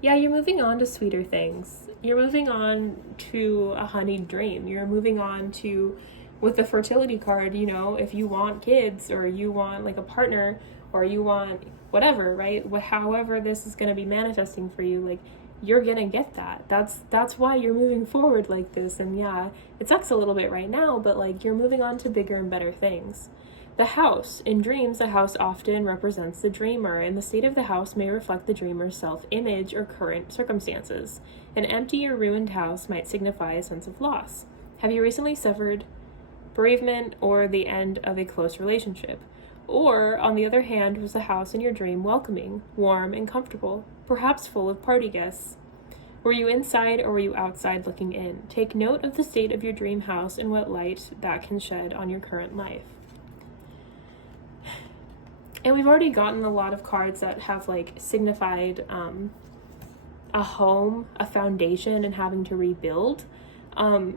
Yeah, you're moving on to sweeter things. You're moving on to a honeyed dream. You're moving on to, with the fertility card, you know, if you want kids or you want like a partner or you want whatever, right? However this is going to be manifesting for you, like, you're going to get that. That's why you're moving forward like this. And yeah, it sucks a little bit right now, but like, you're moving on to bigger and better things. The house. In dreams, the house often represents the dreamer, and the state of the house may reflect the dreamer's self-image or current circumstances. An empty or ruined house might signify a sense of loss. Have you recently suffered bereavement or the end of a close relationship? Or, on the other hand, was the house in your dream welcoming, warm, and comfortable, perhaps full of party guests? Were you inside or were you outside looking in? Take note of the state of your dream house and what light that can shed on your current life. And we've already gotten a lot of cards that have like signified a home, a foundation, and having to rebuild.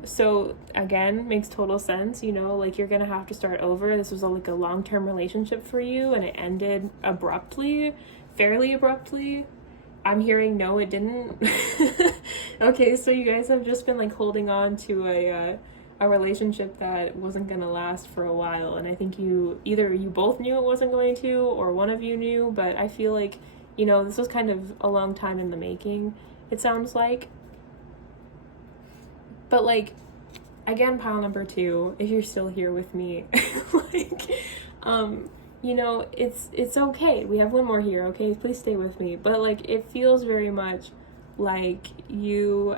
So again, makes total sense, you know, like you're gonna have to start over. This was like a long-term relationship for you and it ended abruptly, fairly abruptly. I'm hearing no, it didn't. Okay, so you guys have just been like holding on to a relationship that wasn't gonna last for a while, and I think you both knew it wasn't going to, or one of you knew, but I feel like, you know, this was kind of a long time in the making, it sounds like. But like, again, pile number 2, if you're still here with me, like, you know, it's okay. We have one more here, okay? Please stay with me. But like, it feels very much like you,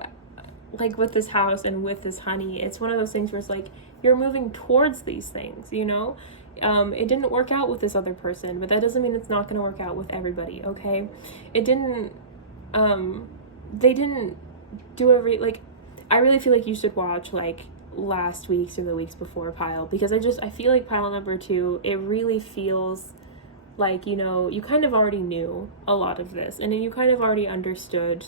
like with this house and with this honey, it's one of those things where it's like you're moving towards these things, you know. It didn't work out with this other person, but that doesn't mean it's not going to work out with everybody, okay? It didn't, they didn't do like, I really feel like you should watch like last week's or the weeks before pile, because I feel like pile number 2, it really feels like, you know, you kind of already knew a lot of this and you kind of already understood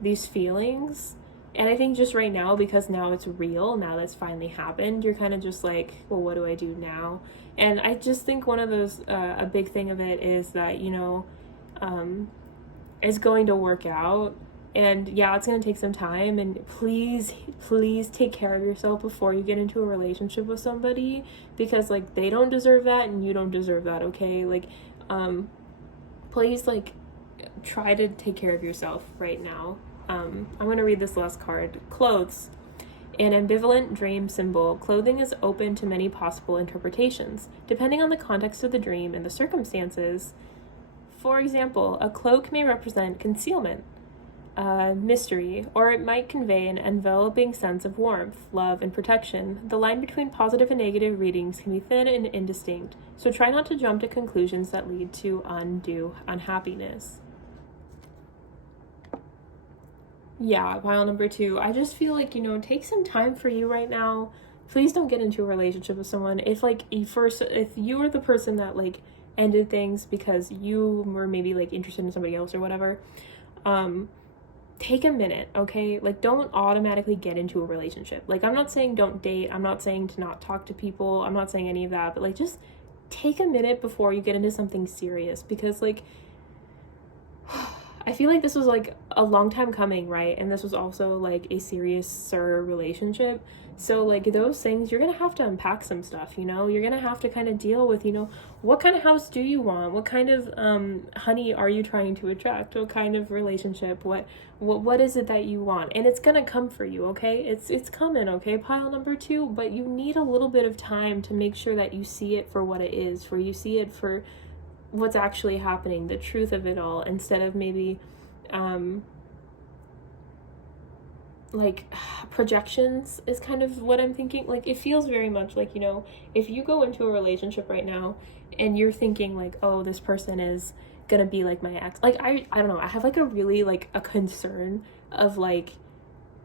these feelings. And I think just right now, because now it's real, now that's finally happened, you're kind of just like, well, what do I do now? And I just think one of those, a big thing of it is that, you know, it's going to work out. And yeah, it's going to take some time. And please take care of yourself before you get into a relationship with somebody, because like they don't deserve that and you don't deserve that, okay? Like, please like try to take care of yourself right now. I'm going to read this last card. Clothes. An ambivalent dream symbol. Clothing is open to many possible interpretations, depending on the context of the dream and the circumstances. For example, a cloak may represent concealment, mystery, or it might convey an enveloping sense of warmth, love, and protection. The line between positive and negative readings can be thin and indistinct, so try not to jump to conclusions that lead to undue unhappiness. Yeah, pile number 2. I just feel like, you know, take some time for you right now. Please don't get into a relationship with someone. If you were the person that like ended things because you were maybe like interested in somebody else or whatever, take a minute, okay? Like, don't automatically get into a relationship. Like, I'm not saying don't date. I'm not saying to not talk to people. I'm not saying any of that. But like, just take a minute before you get into something serious, because like, I feel like this was like a long time coming, right? And this was also like a seriouser relationship. So like those things, you're gonna have to unpack some stuff, you know? You're gonna have to kind of deal with, you know, what kind of house do you want? What kind of honey are you trying to attract? What kind of relationship? What is it that you want? And it's gonna come for you, okay? It's coming, okay? Pile number 2, but you need a little bit of time to make sure that you see it for what it is, for you see it for what's actually happening, the truth of it all, instead of maybe like projections is kind of what I'm thinking. Like it feels very much like, you know, if you go into a relationship right now and you're thinking like, oh, this person is gonna be like my ex, like I don't know, I have like a really like a concern of like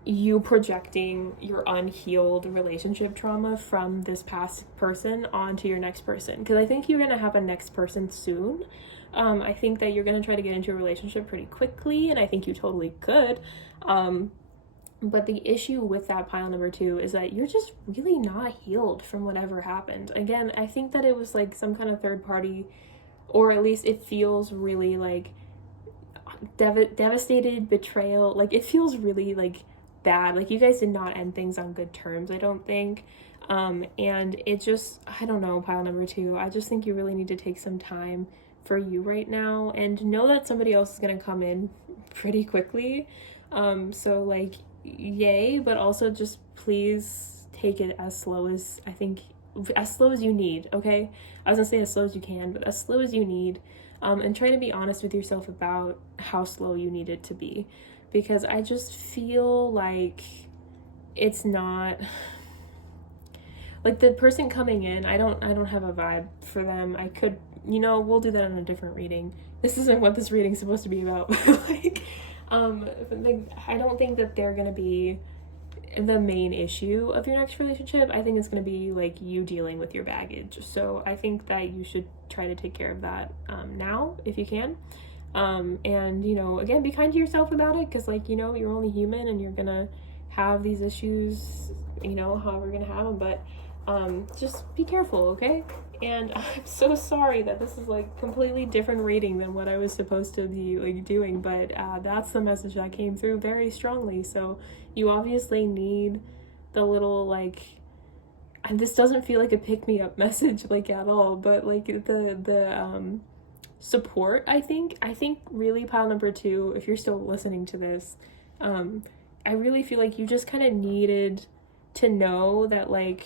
you projecting your unhealed relationship trauma from this past person onto your next person, because I think you're gonna have a next person soon. I think that you're gonna try to get into a relationship pretty quickly, and I think you totally could. But the issue with that pile number 2 is that you're just really not healed from whatever happened. Again, I think that it was like some kind of third party, or at least it feels really like devastated betrayal. Like it feels really like bad. Like you guys did not end things on good terms, I don't think. And it just, I don't know, pile number 2, I just think you really need to take some time for you right now and know that somebody else is going to come in pretty quickly. So like, yay, but also just please take it as slow as, I think, as slow as you need, okay? I was gonna say as slow as you can, but as slow as you need. And try to be honest with yourself about how slow you need it to be, because I just feel like it's not like the person coming in, I don't have a vibe for them. I could, you know, we'll do that in a different reading. This isn't what this reading's supposed to be about. Like I don't think that they're gonna be the main issue of your next relationship. I think it's gonna be like you dealing with your baggage. So I think that you should try to take care of that now if you can. And you know, again, be kind to yourself about it, because like, you know, you're only human and you're gonna have these issues, you know, however you're gonna have them, but just be careful, okay? And I'm so sorry that this is like completely different reading than what I was supposed to be like doing, but that's the message that came through very strongly. So you obviously need the little like, and this doesn't feel like a pick-me-up message like at all, but like the support, I think really pile number 2, if you're still listening to this, I really feel like you just kind of needed to know that like,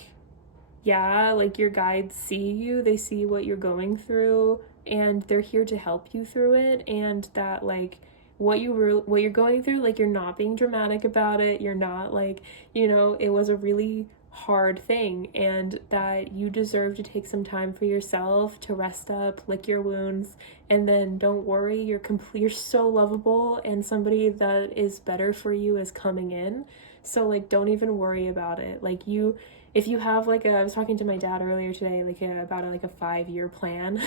yeah, like your guides see you, they see what you're going through, and they're here to help you through it, and that like what you're going through, like you're not being dramatic about it, you're not like, you know, it was a really hard thing, and that you deserve to take some time for yourself to rest up, lick your wounds, and then don't worry, you're so lovable, and somebody that is better for you is coming in. So like, don't even worry about it. Like if you have like I was talking to my dad earlier today, like about like a 5-year plan.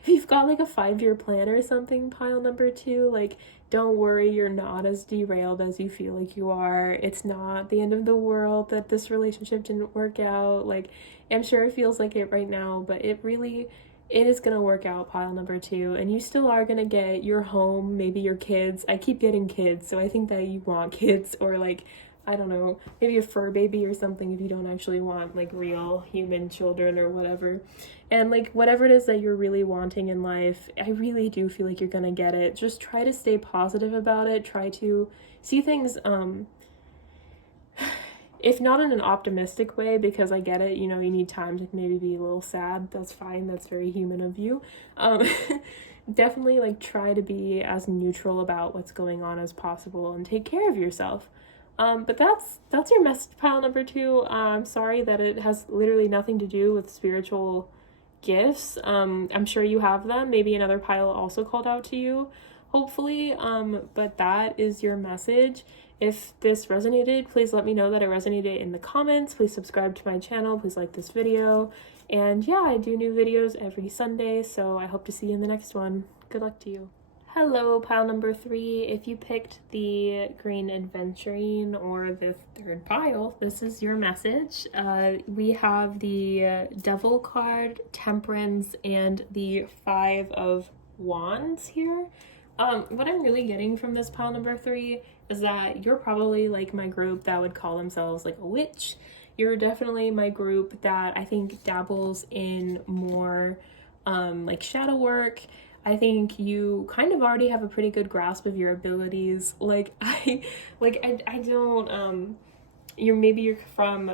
If you've got like a 5-year plan or something, pile number 2, like don't worry, you're not as derailed as you feel like you are. It's not the end of the world that this relationship didn't work out. Like I'm sure it feels like it right now, but it is gonna work out, pile number 2, and you still are gonna get your home, maybe your kids. I keep getting kids, so I think that you want kids, or like, I don't know, maybe a fur baby or something if you don't actually want like real human children or whatever. And like whatever it is that you're really wanting in life, I really do feel like you're gonna get it. Just try to stay positive about it. Try to see things if not in an optimistic way, because I get it, you know, you need time to maybe be a little sad. That's fine, that's very human of you. Definitely like try to be as neutral about what's going on as possible and take care of yourself. But that's your message, pile number 2. I'm sorry that it has literally nothing to do with spiritual gifts. I'm sure you have them. Maybe another pile also called out to you, hopefully. But that is your message. If this resonated, please let me know that it resonated in the comments. Please subscribe to my channel. Please like this video. And yeah, I do new videos every Sunday, so I hope to see you in the next one. Good luck to you. Hello, pile number 3. If you picked the Green Adventurine or the 3rd pile, this is your message. We have the Devil card, Temperance, and the 5 of Wands here, What I'm really getting from this pile number 3 is that you're probably like my group that would call themselves like a witch. You're definitely my group that I think dabbles in more like shadow work. I think you kind of already have a pretty good grasp of your abilities. I don't you're from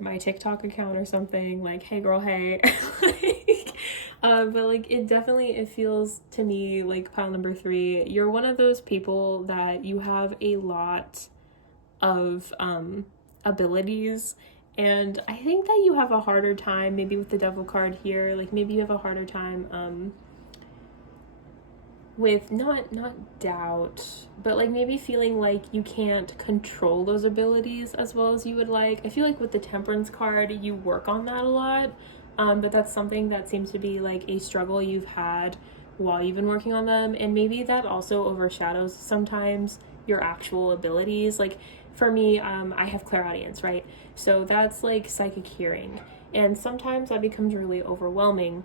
my TikTok account or something, like, hey girl, hey. Like, but like it feels to me like pile number 3, you're one of those people that you have a lot of abilities, and I think that you have a harder time maybe with the devil card here, like maybe you have a harder time with not doubt, but like maybe feeling like you can't control those abilities as well as you would like. I feel like with the Temperance card, you work on that a lot, but that's something that seems to be like a struggle you've had while you've been working on them, and maybe that also overshadows sometimes your actual abilities. Like for me, I have clairaudience, right? So that's like psychic hearing, and sometimes that becomes really overwhelming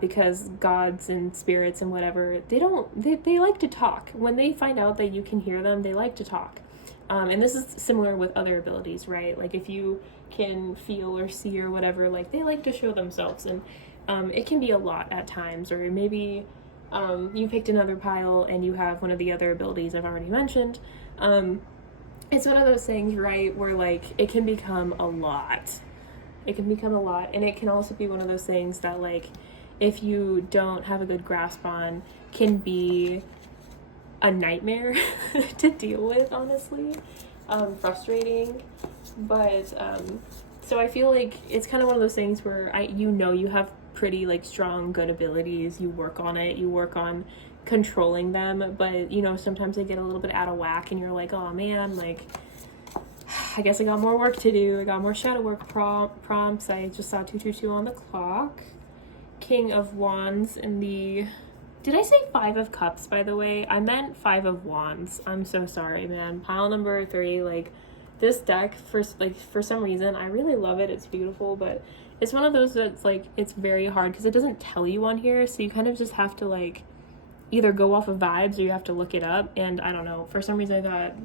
because gods and spirits and whatever, they like to talk. When they find out that you can hear them, they like to talk. And this is similar with other abilities, right? Like if you can feel or see or whatever, like they like to show themselves, and it can be a lot at times. Or maybe you picked another pile and you have one of the other abilities I've already mentioned. It's one of those things, right, where like it can become a lot. It can become a lot, and it can also be one of those things that like if you don't have a good grasp on, can be a nightmare to deal with, honestly. Frustrating. But so I feel like it's kind of one of those things where you have pretty like strong good abilities, you work on it, you work on controlling them, but sometimes they get a little bit out of whack and you're like, oh man, like I guess I got more work to do. I got more shadow work prompts. I just saw 222 on the clock. King of Wands in the... Did I say 5 of Cups, by the way? I meant 5 of Wands. I'm so sorry, man. Pile number 3, like, this deck, for some reason, I really love it. It's beautiful, but it's one of those that's, like, it's very hard because it doesn't tell you on here, so you kind of just have to, like, either go off of vibes or you have to look it up, and I don't know. For some reason, I thought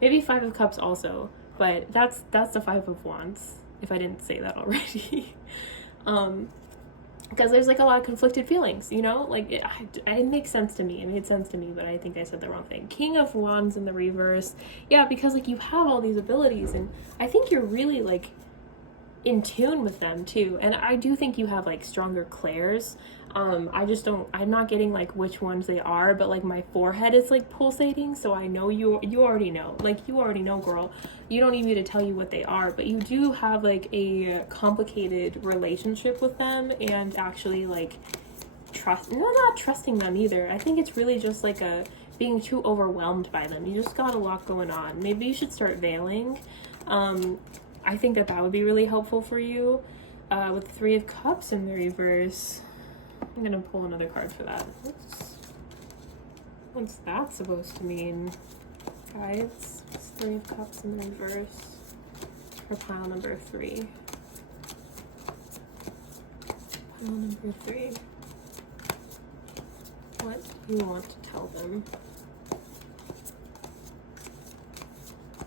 maybe 5 of Cups also, but that's the 5 of Wands, if I didn't say that already. Because there's like a lot of conflicted feelings, like it makes sense to me. It made sense to me, but I think I said the wrong thing. King of Wands in the reverse. Yeah, because like you have all these abilities, and I think you're really like in tune with them too. And I do think you have like stronger clairs. I'm not getting like which ones they are, but like my forehead is like pulsating, so I know you already know. Like you already know, girl. You don't need me to tell you what they are, but you do have like a complicated relationship with them, and actually like not trusting them either. I think it's really just like being too overwhelmed by them. You just got a lot going on. Maybe you should start veiling. I think that would be really helpful for you. With 3 of Cups in the reverse. I'm gonna pull another card for that. What's that supposed to mean, guys? It's 3 of Cups in the reverse for pile number 3. Pile number 3. What do you want to tell them?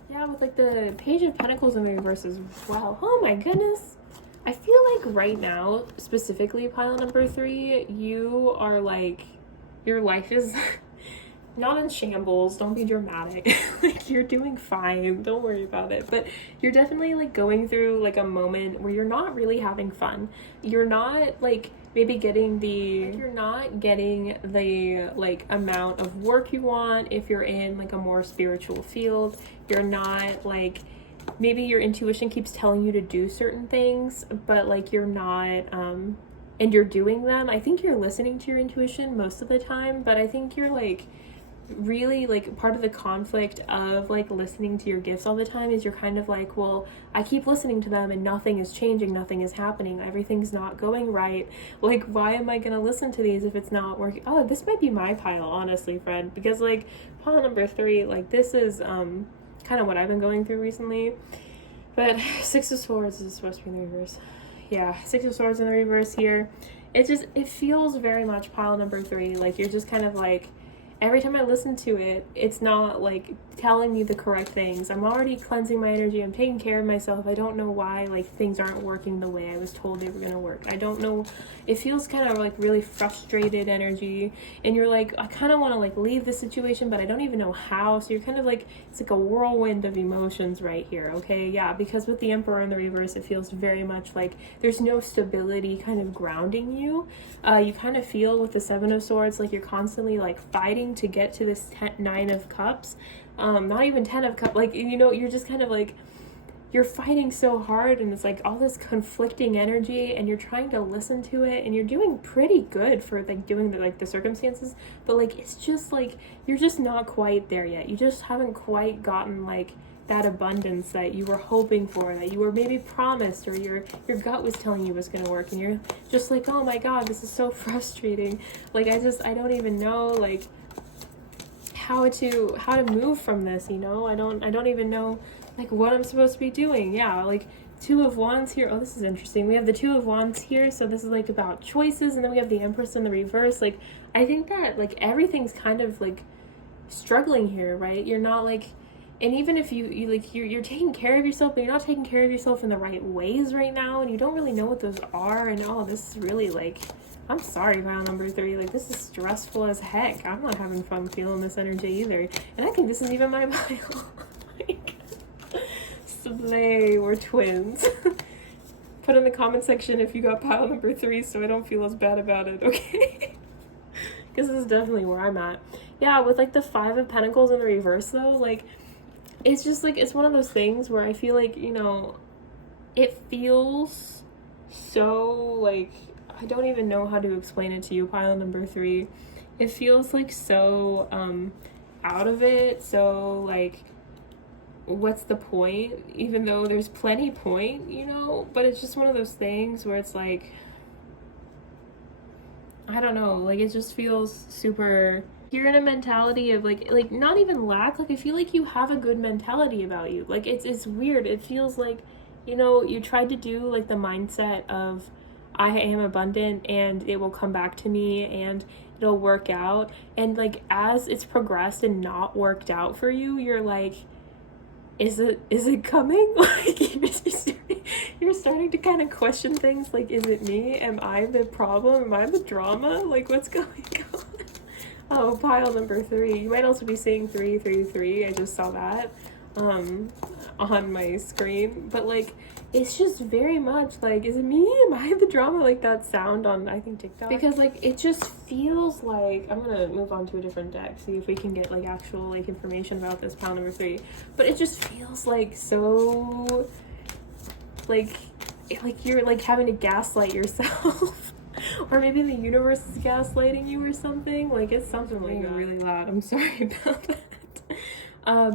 Yeah, with like the Page of Pentacles in the reverse as well. Oh my goodness. I feel like right now, specifically pile number 3, you are like, your life is not in shambles. Don't be dramatic. Like you're doing fine. Don't worry about it. But you're definitely like going through like a moment where you're not really having fun. You're not like maybe getting you're not getting the like amount of work you want if you're in like a more spiritual field. You're not like, maybe your intuition keeps telling you to do certain things, but like you're not and you're doing them. I think you're listening to your intuition most of the time, but I think you're like really like part of the conflict of like listening to your gifts all the time is you're kind of like, well, I keep listening to them and nothing is changing, nothing is happening, everything's not going right. Like, why am I gonna listen to these if it's not working? Oh, this might be my pile, honestly, friend, because like pile number 3, like this is kind of what I've been going through recently. But 6 of Swords is supposed to be in the reverse. Yeah, 6 of Swords in the reverse here. It feels very much pile number 3. Like you're just kind of like, every time I listen to it, it's not like telling me the correct things. I'm already cleansing my energy. I'm taking care of myself. I don't know why like things aren't working the way I was told they were gonna work. I don't know. It feels kind of like really frustrated energy, and you're like, I kind of want to like leave the situation, but I don't even know how. So you're kind of like, it's like a whirlwind of emotions right here. Okay, yeah, because with the Emperor in the reverse, it feels very much like there's no stability kind of grounding you. You kind of feel with the Seven of Swords like you're constantly like fighting to get to this Nine of Cups. Not even 10 of Cups. Like, you know, you're just kind of like, you're fighting so hard, and it's like all this conflicting energy, and you're trying to listen to it, and you're doing pretty good for like doing the circumstances, but like it's just like you're just not quite there yet. You just haven't quite gotten like that abundance that you were hoping for, that you were maybe promised, or your gut was telling you was going to work, and you're just like, oh my god, this is so frustrating. Like I don't even know like how to move from this, you know. I don't even know like what I'm supposed to be doing. Yeah, like Two of Wands here. Oh, this is interesting. We have the Two of Wands here, so this is like about choices, and then we have the Empress in the reverse. Like I think that like everything's kind of like struggling here, right? You're not like, and even if you like you're taking care of yourself, but you're not taking care of yourself in the right ways right now, and you don't really know what those are. And oh, this is really like, I'm sorry, pile number 3. Like, this is stressful as heck. I'm not having fun feeling this energy either. And I think this is even my pile. Like, slay, we're twins. Put in the comment section if you got pile number 3 so I don't feel as bad about it, okay? Because this is definitely where I'm at. Yeah, with like the 5 of Pentacles in the reverse though, like, it's just like, it's one of those things where I feel like, you know, it feels so like, I don't even know how to explain it to you, pile number 3. It feels like so out of it, so like, what's the point? Even though there's plenty point, you know, but it's just one of those things where it's like, I don't know, like it just feels super, you're in a mentality of like not even lack, like I feel like you have a good mentality about you. Like it's weird. It feels like, you know, you tried to do like the mindset of I am abundant and it will come back to me and it'll work out, and like as it's progressed and not worked out for you, you're like, is it coming? Like you're starting to kind of question things, like, is it me? Am I the problem? Am I the drama? Like, what's going on? Oh, pile number 3. You might also be seeing 333. I just saw that on my screen, but like it's just very much like, is it me? Am I the drama? Like that sound on, I think, TikTok, because like it just feels like, I'm gonna move on to a different deck, see if we can get like actual like information about this pile number 3, but it just feels like so like you're like having to gaslight yourself. Or maybe the universe is gaslighting you or something. Like it's something like really loud. I'm sorry about that.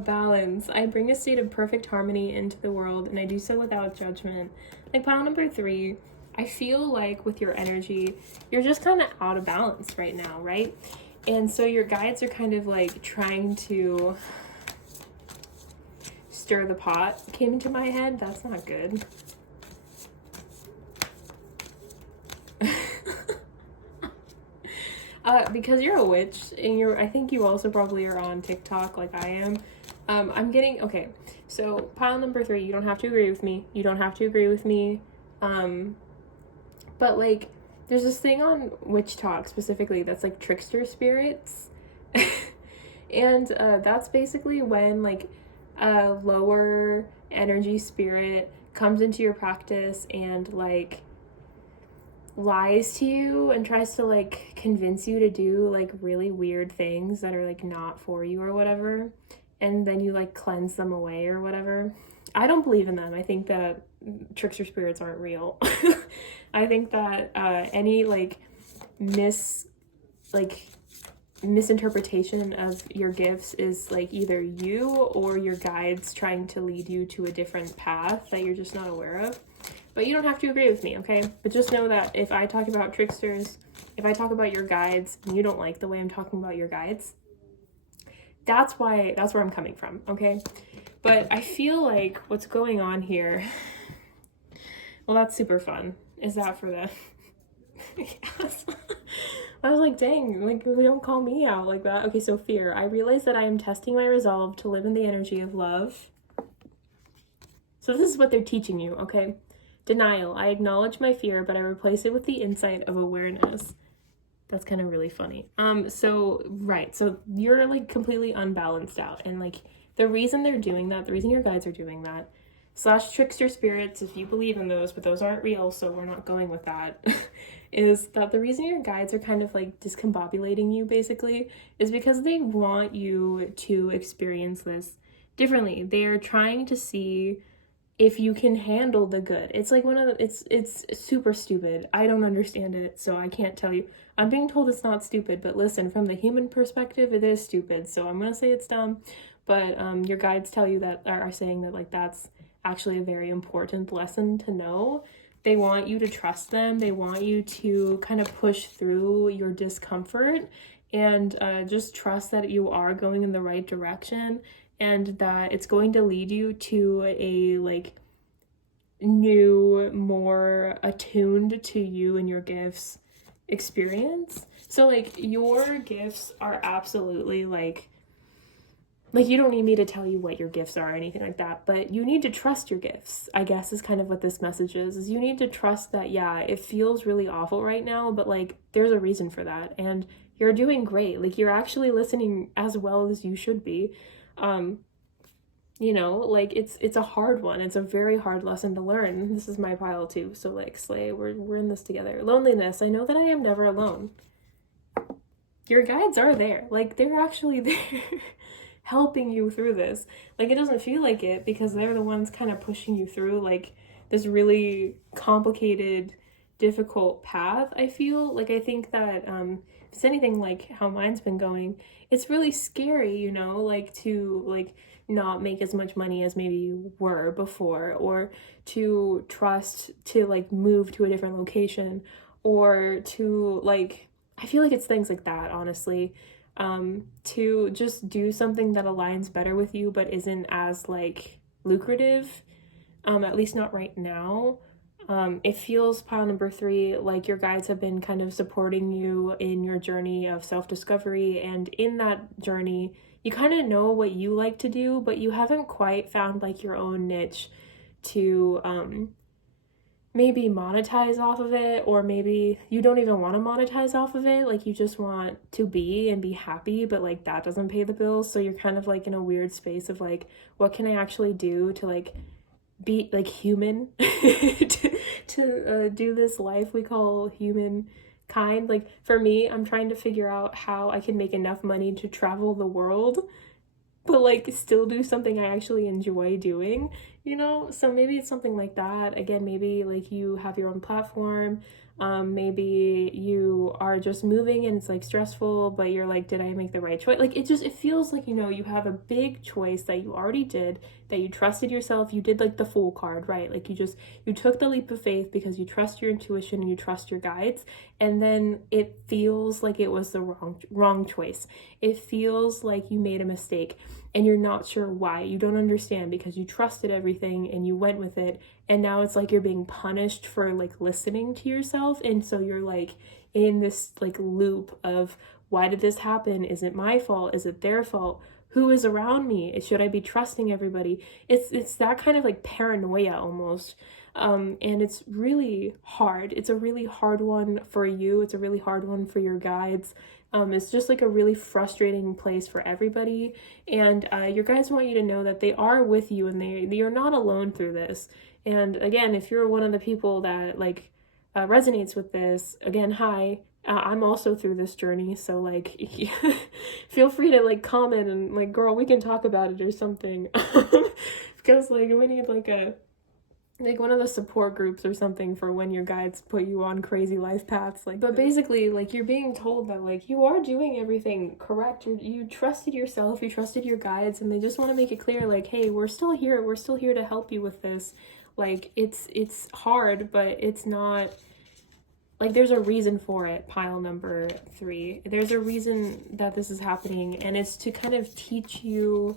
Balance. I bring a state of perfect harmony into the world, and I do so without judgment. Like pile number 3, I feel like with your energy, you're just kind of out of balance right now, right? And so your guides are kind of like trying to stir the pot. Came into my head. That's not good. Because you're a witch, and I think you also probably are on TikTok like I am. I'm getting, okay, so pile number 3, you don't have to agree with me. You don't have to agree with me. But like, there's this thing on Witch Talk specifically that's like trickster spirits. And that's basically when like a lower energy spirit comes into your practice and like lies to you and tries to like convince you to do like really weird things that are like not for you or whatever, and then you like cleanse them away or whatever. I don't believe in them. I think that trickster spirits aren't real. I think that any like misinterpretation of your gifts is like either you or your guides trying to lead you to a different path that you're just not aware of. But you don't have to agree with me, okay? But just know that if I talk about tricksters, if I talk about your guides, and you don't like the way I'm talking about your guides, that's where I'm coming from, okay? But I feel like what's going on here, well, that's super fun. Is that for the Yes. I was like, dang, like, we don't call me out like that. Okay, so fear. I realize that I am testing my resolve to live in the energy of love. So this is what they're teaching you, okay? Denial. I acknowledge my fear, but I replace it with the insight of awareness. That's kind of really funny. So you're like completely unbalanced out, and like the reason they're doing that, the reason your guides are doing that, / trickster spirits, if you believe in those, but those aren't real, so we're not going with that, is that the reason your guides are kind of like discombobulating you basically is because they want you to experience this differently. They're trying to see if you can handle the good. It's like it's super stupid. I don't understand it, so I can't tell you. I'm being told it's not stupid, but listen, from the human perspective, it is stupid. So I'm gonna say it's dumb, but your guides tell you that, are saying that like that's actually a very important lesson to know. They want you to trust them. They want you to kind of push through your discomfort and just trust that you are going in the right direction, and that it's going to lead you to a like new, more attuned to you and your gifts experience. So like your gifts are absolutely like you don't need me to tell you what your gifts are or anything like that, but you need to trust your gifts, I guess, is kind of what this message is you need to trust that, yeah, it feels really awful right now, but like there's a reason for that, and you're doing great. Like you're actually listening as well as you should be. You know, like it's a hard one. It's a very hard lesson to learn. This is my pile too. So like, Slay, we're in this together. Loneliness. I know that I am never alone. Your guides are there. Like they're actually there helping you through this. Like it doesn't feel like it because they're the ones kind of pushing you through like this really complicated, difficult path. I feel like, I think that if it's anything like how mine's been going, it's really scary, you know, like to like not make as much money as maybe you were before, or to trust to like move to a different location, or to like, I feel like it's things like that, honestly. To just do something that aligns better with you but isn't as like lucrative, at least not right now. It feels, pile number 3, like your guides have been kind of supporting you in your journey of self-discovery, and in that journey you kind of know what you like to do, but you haven't quite found like your own niche to maybe monetize off of it, or maybe you don't even want to monetize off of it. Like you just want to be and be happy, but like that doesn't pay the bills. So you're kind of like in a weird space of like, what can I actually do to like be like human to do this life we call human kind. Like for me, I'm trying to figure out how I can make enough money to travel the world but like still do something I actually enjoy doing, you know? So maybe it's something like that. Again, maybe like you have your own platform. Maybe you are just moving and it's like stressful, but you're like, did I make the right choice? Like it feels like, you know, you have a big choice that you already did, that you trusted yourself. You did like the Fool card, right? Like you took the leap of faith because you trust your intuition and you trust your guides. And then it feels like it was the wrong choice. It feels like you made a mistake and you're not sure why. You don't understand because you trusted everything and you went with it, and now it's like you're being punished for like listening to yourself. And so you're like in this like loop of, why did this happen? Is it my fault? Is it their fault? Who is around me? Should I be trusting everybody? It's that kind of like paranoia almost. And it's really hard. It's a really hard one for you. It's a really hard one for your guides. It's just like a really frustrating place for everybody. And your guides want you to know that they are with you and they are not alone through this. And again, if you're one of the people that like resonates with this, again, hi. I'm also through this journey, so like feel free to like comment and like, girl, we can talk about it or something. Because like we need like one of the support groups or something for when your guides put you on crazy life paths. Like, but basically like you're being told that like you are doing everything correct. You trusted yourself, you trusted your guides, and they just want to make it clear like, hey, we're still here to help you with this. Like it's hard, but it's not like, there's a reason for it, pile number 3. There's a reason that this is happening, and it's to kind of teach you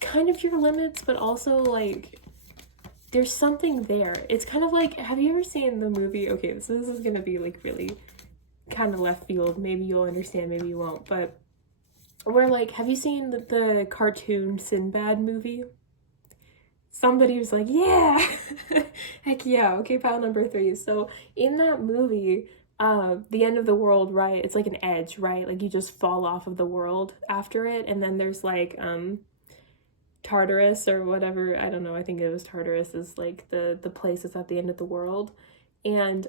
kind of your limits, but also like there's something there. It's kind of like, have you ever seen the movie, okay, so this is gonna be like really kind of left field, maybe you'll understand, maybe you won't, but where like, have you seen the cartoon Sinbad movie? Somebody was like, yeah, heck yeah, okay, pile number 3. So in that movie, the end of the world, right, it's like an edge, right, like you just fall off of the world after it, and then there's like Tartarus or whatever, I don't know, I think it was Tartarus is like the place that's at the end of the world. And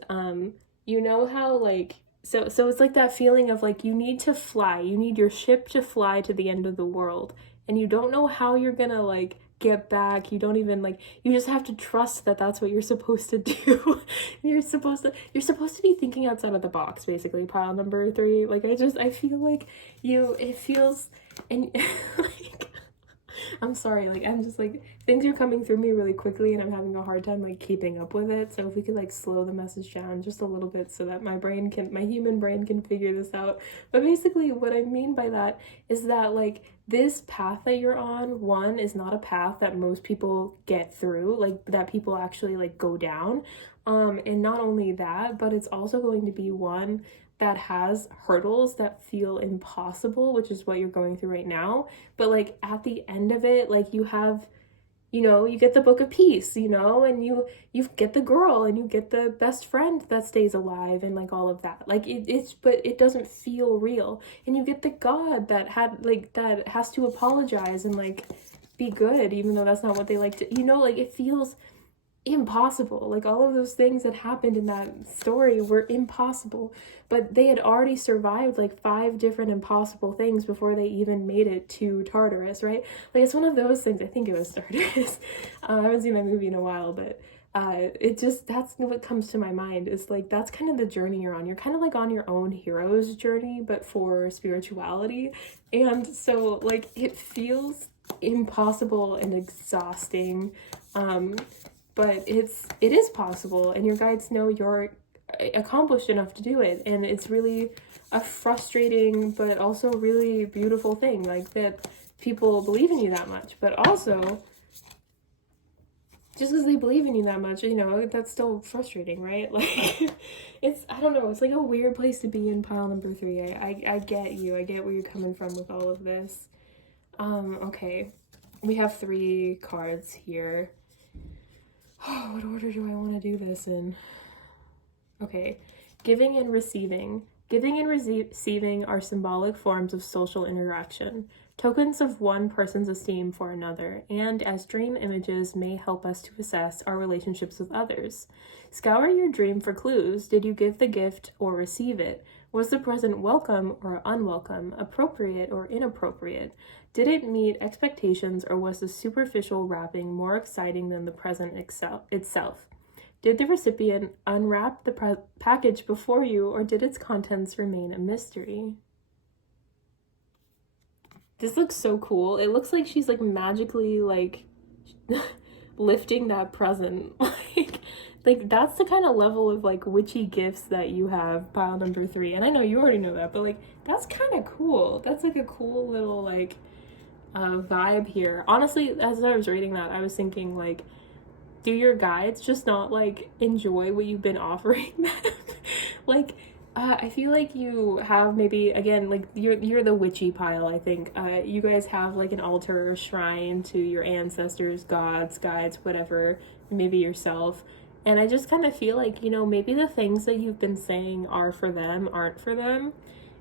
you know how like, so it's like that feeling of like you need to fly, you need your ship to fly to the end of the world, and you don't know how you're gonna like get back. You don't even like, you just have to trust that that's what you're supposed to do. You're supposed to be thinking outside of the box, basically. Pile number 3, like I feel like it feels, and like I'm sorry, like I'm just like, things are coming through me really quickly and I'm having a hard time like keeping up with it. So if we could like slow the message down just a little bit so that my human brain can figure this out. But basically what I mean by that is that like this path that you're on, one, is not a path that most people get through, like that people actually like go down. And not only that, but it's also going to be one that has hurdles that feel impossible, which is what you're going through right now. But like at the end of it, like you have, you know, you get the Book of Peace, you know, and you get the girl and you get the best friend that stays alive and like all of that. Like it's but it doesn't feel real. And you get the God that that has to apologize and like be good, even though that's not what they like to, you know, like it feels impossible. Like all of those things that happened in that story were impossible, but they had already survived like 5 different impossible things before they even made it to Tartarus, right? Like it's one of those things. I think it was Tartarus. I haven't seen that movie in a while, but it just, that's what comes to my mind is like that's kind of the journey you're on. You're kind of like on your own hero's journey, but for spirituality. And so like it feels impossible and exhausting, but it is possible, and your guides know you're accomplished enough to do it. And it's really a frustrating but also really beautiful thing, like that people believe in you that much. But also, just because they believe in you that much, you know, that's still frustrating, right? Like it's, I don't know, it's like a weird place to be in pile number 3. I get you, I get where you're coming from with all of this. Okay, we have 3 cards here. Oh, what order do I want to do this in? Okay, giving and receiving. Giving and receiving are symbolic forms of social interaction, tokens of one person's esteem for another, and as dream images may help us to assess our relationships with others. Scour your dream for clues. Did you give the gift or receive it? Was the present welcome or unwelcome, appropriate or inappropriate? Did it meet expectations, or was the superficial wrapping more exciting than the present itself? Did the recipient unwrap the package before you, or did its contents remain a mystery? This looks so cool. It looks like she's like magically like lifting that present. Like that's the kind of level of like witchy gifts that you have, pile number 3. And I know you already know that, but like that's kind of cool. That's like a cool little like vibe here. Honestly, as I was reading that, I was thinking like, do your guides just not like enjoy what you've been offering them? Like I feel like you have maybe, again, like you're the witchy pile, I think. You guys have like an altar or shrine to your ancestors, gods, guides, whatever, maybe yourself. And I just kind of feel like, you know, maybe the things that you've been saying are for them aren't for them.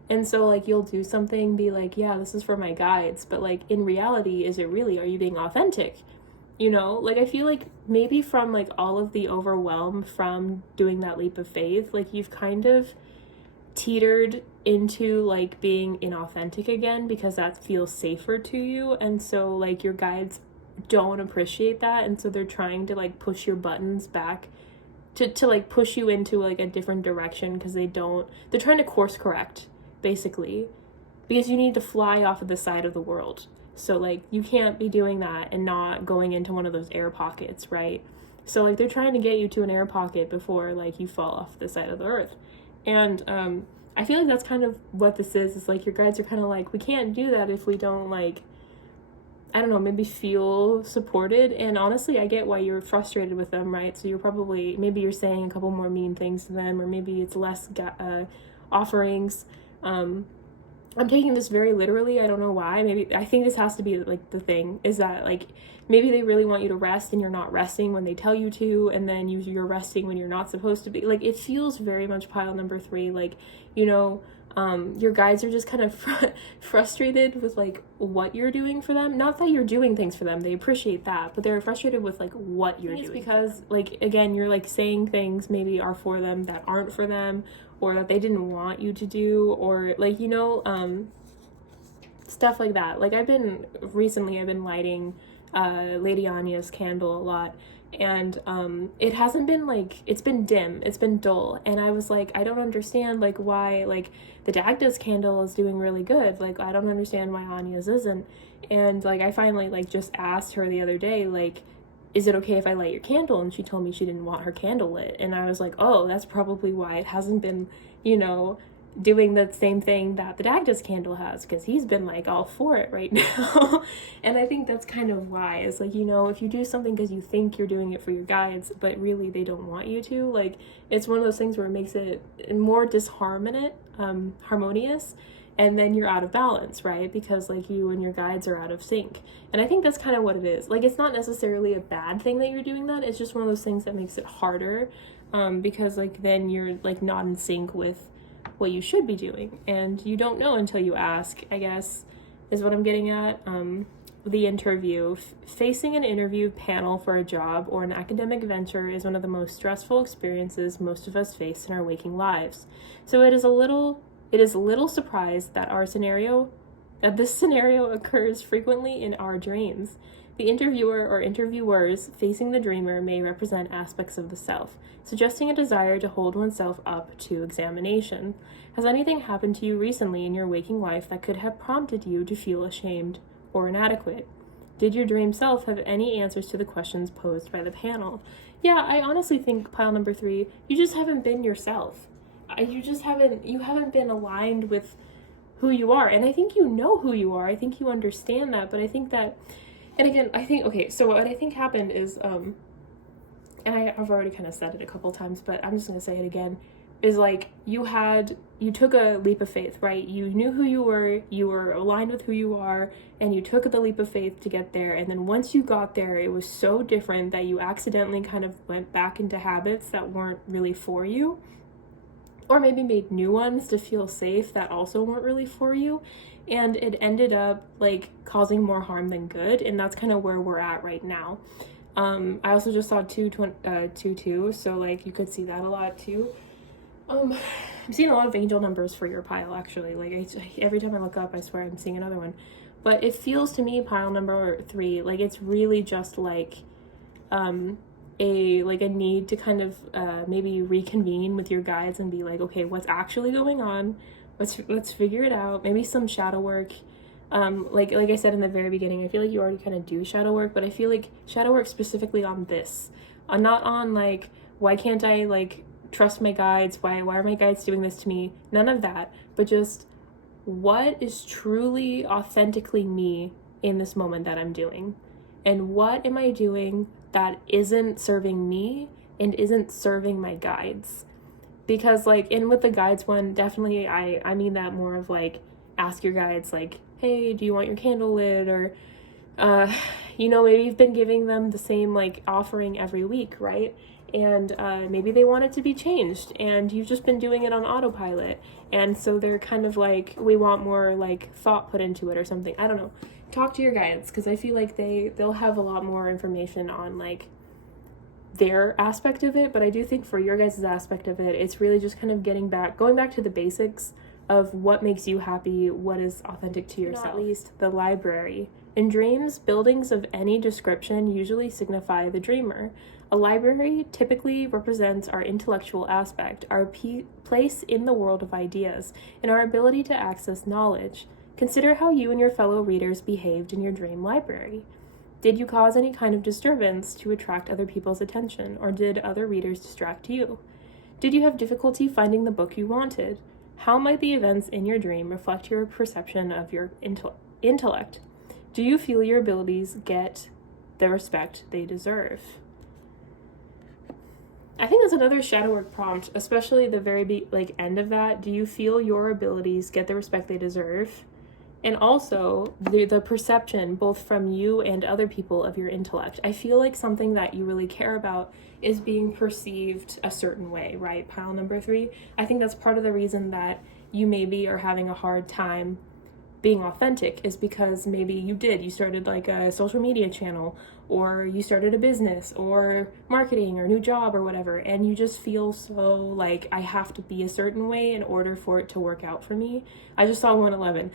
And so like you'll do something, be like, yeah, this is for my guides, but like in reality, is it really? Are you being authentic? You know, like I feel like maybe from like all of the overwhelm from doing that leap of faith, like you've kind of teetered into like being inauthentic again because that feels safer to you. And so like your guides don't appreciate that, and so they're trying to like push your buttons back to like push you into like a different direction, because they're trying to course correct basically, because you need to fly off of the side of the world. So like you can't be doing that and not going into one of those air pockets, right? So like they're trying to get you to an air pocket before like you fall off the side of the earth. And I feel like that's kind of what this is like your guides are kind of like, we can't do that if we don't like, I don't know, maybe feel supported. And honestly, I get why you're frustrated with them, right? So you're probably, maybe you're saying a couple more mean things to them, or maybe it's less offerings. I'm taking this very literally. I don't know why. Maybe I think this has to be like the thing is that like maybe they really want you to rest and you're not resting when they tell you to, and then you're resting when you're not supposed to be. Like it feels very much pile number 3. Like, you know, your guides are just kind of frustrated with like what you're doing for them. Not that you're doing things for them, they appreciate that, but they're frustrated with like what you're doing. It's because like again, you're like saying things maybe are for them that aren't for them, or that they didn't want you to do, or like, you know, stuff like that. Like I've been lighting Lady Anya's candle a lot, and it hasn't been like, it's been dim, it's been dull, and I was like, I don't understand like why like the Dagda's candle is doing really good, like I don't understand why Anya's isn't. And like I finally like just asked her the other day, like, is it okay if I light your candle? And she told me she didn't want her candle lit. And I was like, oh, that's probably why it hasn't been, you know, doing the same thing that the Dagda's candle has, because he's been like all for it right now. And I think that's kind of why. It's like, you know, if you do something because you think you're doing it for your guides, but really they don't want you to, like it's one of those things where it makes it more harmonious, and then you're out of balance, right? Because like you and your guides are out of sync. And I think that's kind of what it is. Like it's not necessarily a bad thing that you're doing that, it's just one of those things that makes it harder, because like then you're like not in sync with what you should be doing, and you don't know until you ask, I guess, is what I'm getting at. The interview. Facing an interview panel for a job or an academic venture is one of the most stressful experiences most of us face in our waking lives. So it is little surprised that this scenario occurs frequently in our dreams. The interviewer or interviewers facing the dreamer may represent aspects of the self, suggesting a desire to hold oneself up to examination. Has anything happened to you recently in your waking life that could have prompted you to feel ashamed or inadequate? Did your dream self have any answers to the questions posed by the panel? Yeah, I honestly think pile number 3, you just haven't been yourself. You haven't been aligned with who you are. And I think you know who you are. I think you understand that, but I think that, and again, I think, okay, so what I think happened is, and I've already kind of said it a couple times, but I'm just going to say it again, is like you took a leap of faith, right? You knew who you were aligned with who you are, and you took the leap of faith to get there. And then once you got there, it was so different that you accidentally kind of went back into habits that weren't really for you, or maybe made new ones to feel safe that also weren't really for you. And it ended up like causing more harm than good, and that's kind of where we're at right now. I also just saw 2-2, so like you could see that a lot too. I'm seeing a lot of angel numbers for your pile, actually. Like every time I look up, I swear I'm seeing another one. But it feels to me, pile number 3, like it's really just like a need to kind of maybe reconvene with your guides and be like, okay, what's actually going on? Let's figure it out. Maybe some shadow work. Like I said in the very beginning, I feel like you already kind of do shadow work, but I feel like shadow work specifically on this, not on like, why can't I like trust my guides? Why are my guides doing this to me? None of that, but just what is truly authentically me in this moment that I'm doing, and what am I doing that isn't serving me and isn't serving my guides? Because like, and with the guides one, definitely I mean that more of like, ask your guides like, hey, do you want your candle lit? Or you know, maybe you've been giving them the same like offering every week, right? And maybe they want it to be changed, and you've just been doing it on autopilot, and so they're kind of like, we want more like thought put into it or something. I don't know. Talk to your guides, because I feel like they'll have a lot more information on like their aspect of it. But I do think for your guys' aspect of it, it's really just kind of going back to the basics of what makes you happy, what is authentic to yourself. Not least the library. In dreams, buildings of any description usually signify the dreamer. A library typically represents our intellectual aspect, our place in the world of ideas, and our ability to access knowledge. Consider how you and your fellow readers behaved in your dream library. Did you cause any kind of disturbance to attract other people's attention, or did other readers distract you? Did you have difficulty finding the book you wanted? How might the events in your dream reflect your perception of your intellect? Do you feel your abilities get the respect they deserve? I think that's another shadow work prompt, especially the very end of that. Do you feel your abilities get the respect they deserve? And also the perception, both from you and other people, of your intellect. I feel like something that you really care about is being perceived a certain way, right? Pile number 3. I think that's part of the reason that you maybe are having a hard time being authentic, is because maybe you started like a social media channel, or you started a business or marketing or new job or whatever, and you just feel so like, I have to be a certain way in order for it to work out for me. I just saw 111.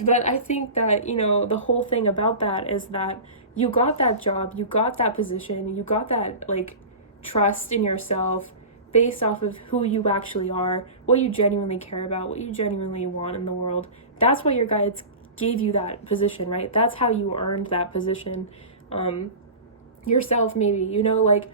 But I think that, you know, the whole thing about that is that you got that job, you got that position, you got that like trust in yourself based off of who you actually are, what you genuinely care about, what you genuinely want in the world. That's why your guides gave you that position, right? That's how you earned that position yourself, maybe, you know, like,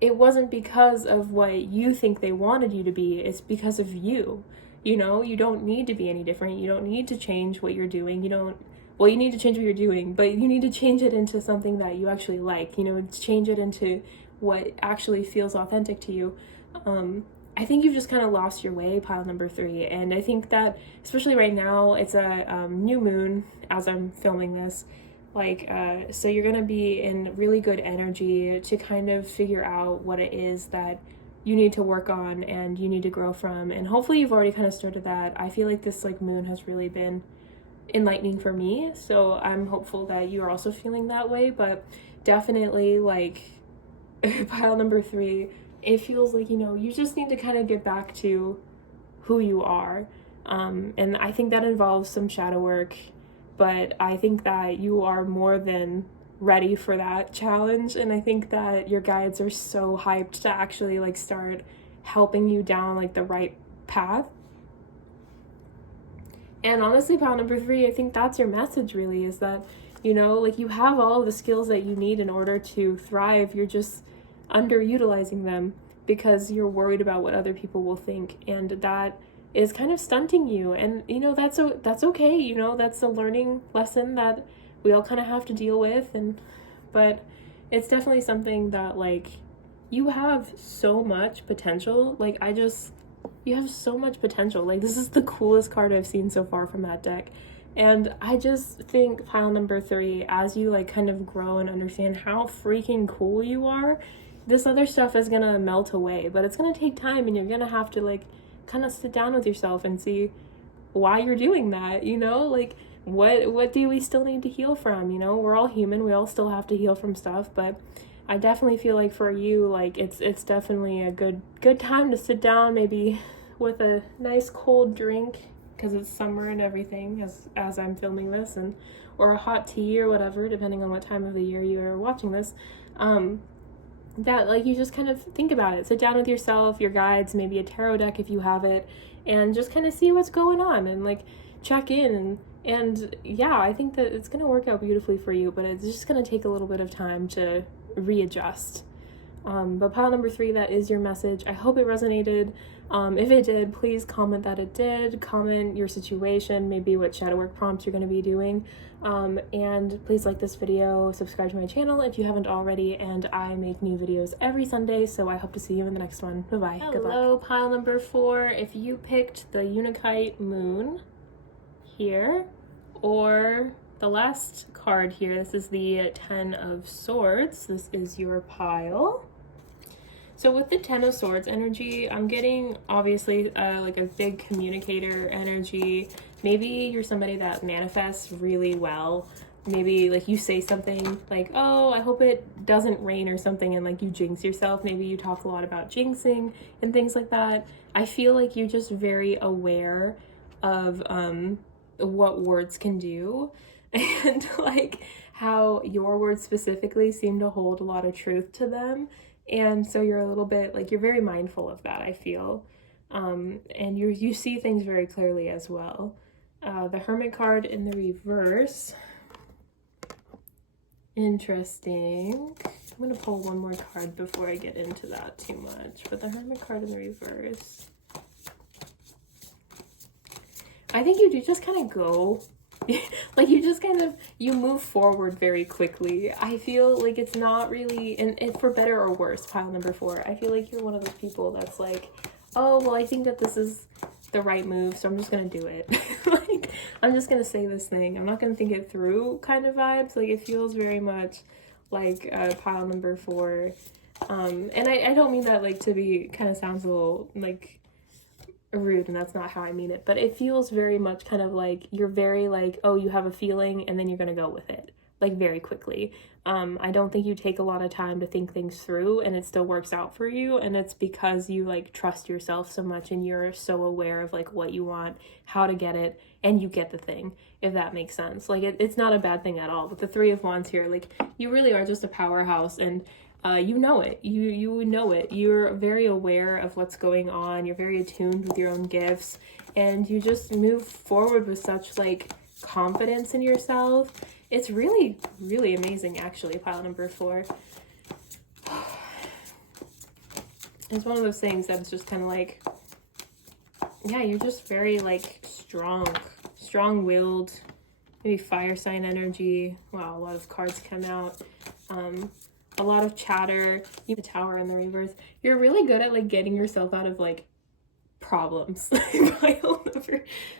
it wasn't because of what you think they wanted you to be, it's because of you. You know, you don't need to be any different. You don't need to change what you're doing. You need to change what you're doing, but you need to change it into something that you actually like, you know, change it into what actually feels authentic to you. I think you've just kind of lost your way, pile number 3. And I think that, especially right now, it's a new moon as I'm filming this. So you're going to be in really good energy to kind of figure out what it is that you need to work on and you need to grow from. And hopefully you've already kind of started that. I feel like this like moon has really been enlightening for me. So I'm hopeful that you are also feeling that way. But definitely, like, pile number 3, it feels like, you know, you just need to kind of get back to who you are. And I think that involves some shadow work, but I think that you are more than ready for that challenge. And I think that your guides are so hyped to actually like start helping you down like the right path. And honestly, pile number 3, I think that's your message really, is that, you know, like, you have all of the skills that you need in order to thrive. You're just underutilizing them because you're worried about what other people will think, and that is kind of stunting you. And you know, that's okay, you know, that's a learning lesson that we all kind of have to deal with. But it's definitely something that, like, you have so much potential. Like, you have so much potential. Like, this is the coolest card I've seen so far from that deck. And I just think pile number 3, as you like kind of grow and understand how freaking cool you are, this other stuff is gonna melt away. But it's gonna take time, and you're gonna have to like kind of sit down with yourself and see why you're doing that, you know? Like, what do we still need to heal from? You know, we're all human, we all still have to heal from stuff. But I definitely feel like for you, like, it's definitely a good time to sit down, maybe with a nice cold drink, because it's summer and everything, as I'm filming this, and or a hot tea or whatever, depending on what time of the year you are watching this. That like, you just kind of think about it, sit down with yourself, your guides, maybe a tarot deck if you have it, and just kind of see what's going on, and like check in. And yeah, I think that it's gonna work out beautifully for you, but it's just gonna take a little bit of time to readjust. But pile number 3, that is your message. I hope it resonated. If it did, please comment that it did. Comment your situation, maybe what shadow work prompts you're going to be doing. And please like this video, subscribe to my channel if you haven't already, and I make new videos every Sunday, so I hope to see you in the next one. Bye-bye. Good luck. Hello, pile number 4. If you picked the Unakite Moon here, or the last card here, this is the 10 of Swords. This is your pile. So with the 10 of Swords energy, I'm getting obviously like a big communicator energy. Maybe you're somebody that manifests really well. Maybe like you say something like, oh, I hope it doesn't rain or something, and like you jinx yourself. Maybe you talk a lot about jinxing and things like that. I feel like you're just very aware of what words can do, and like how your words specifically seem to hold a lot of truth to them. And so you're a little bit like, you're very mindful of that, I feel. And you see things very clearly as well. The Hermit card in the reverse. Interesting. I'm going to pull one more card before I get into that too much. But the Hermit card in the reverse, I think you do just kind of go like you just kind of, you move forward very quickly. I feel like it's not really, and for better or worse, pile number 4, I feel like you're one of those people that's like, oh well, I think that this is the right move, so I'm just gonna do it. Like, I'm just gonna say this thing, I'm not gonna think it through kind of vibes. Like, it feels very much like pile number 4. And I don't mean that like to be, kind of sounds a little like rude, and that's not how I mean it, but it feels very much kind of like you're very like, oh, you have a feeling and then you're gonna go with it like very quickly. I don't think you take a lot of time to think things through, and it still works out for you, and it's because you like trust yourself so much and you're so aware of like what you want, how to get it, and you get the thing, if that makes sense. Like, it's not a bad thing at all. But the 3 of Wands here, like, you really are just a powerhouse, and you know it. You know it. You're very aware of what's going on. You're very attuned with your own gifts, and you just move forward with such like confidence in yourself. It's really, really amazing, actually. Pile number 4. It's one of those things that's just kind of like, yeah, you're just very like strong-willed, maybe fire sign energy. Wow, a lot of cards come out. A lot of chatter. You have the Tower in the reverse. You're really good at like getting yourself out of like problems.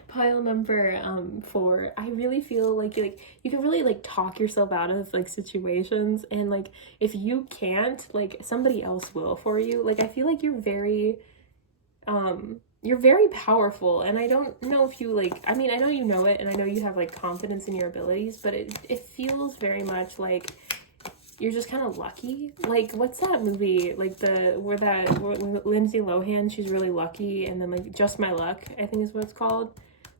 pile number 4. I really feel like you can really like talk yourself out of like situations, and like if you can't, like somebody else will for you. Like, I feel like you're very powerful, and I don't know if you like, I mean, I know you know it, and I know you have like confidence in your abilities, but it feels very much like you're just kind of lucky. Like, what's that movie? Like where Lindsay Lohan, she's really lucky, and then like Just My Luck, I think is what it's called.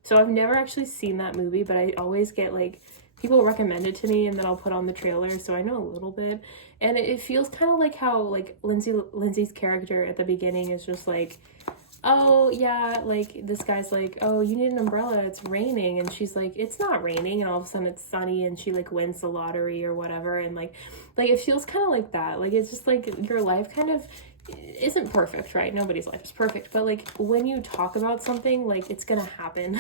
So I've never actually seen that movie, but I always get like people recommend it to me, and then I'll put on the trailer, so I know a little bit. And it feels kind of like how like Lindsay's character at the beginning is just like, oh yeah, like this guy's like, oh, you need an umbrella, it's raining, and she's like, it's not raining, and all of a sudden it's sunny, and she like wins the lottery or whatever. And like it feels kind of like that. Like, it's just like your life kind of isn't perfect, right? Nobody's life is perfect, but like when you talk about something, like it's gonna happen.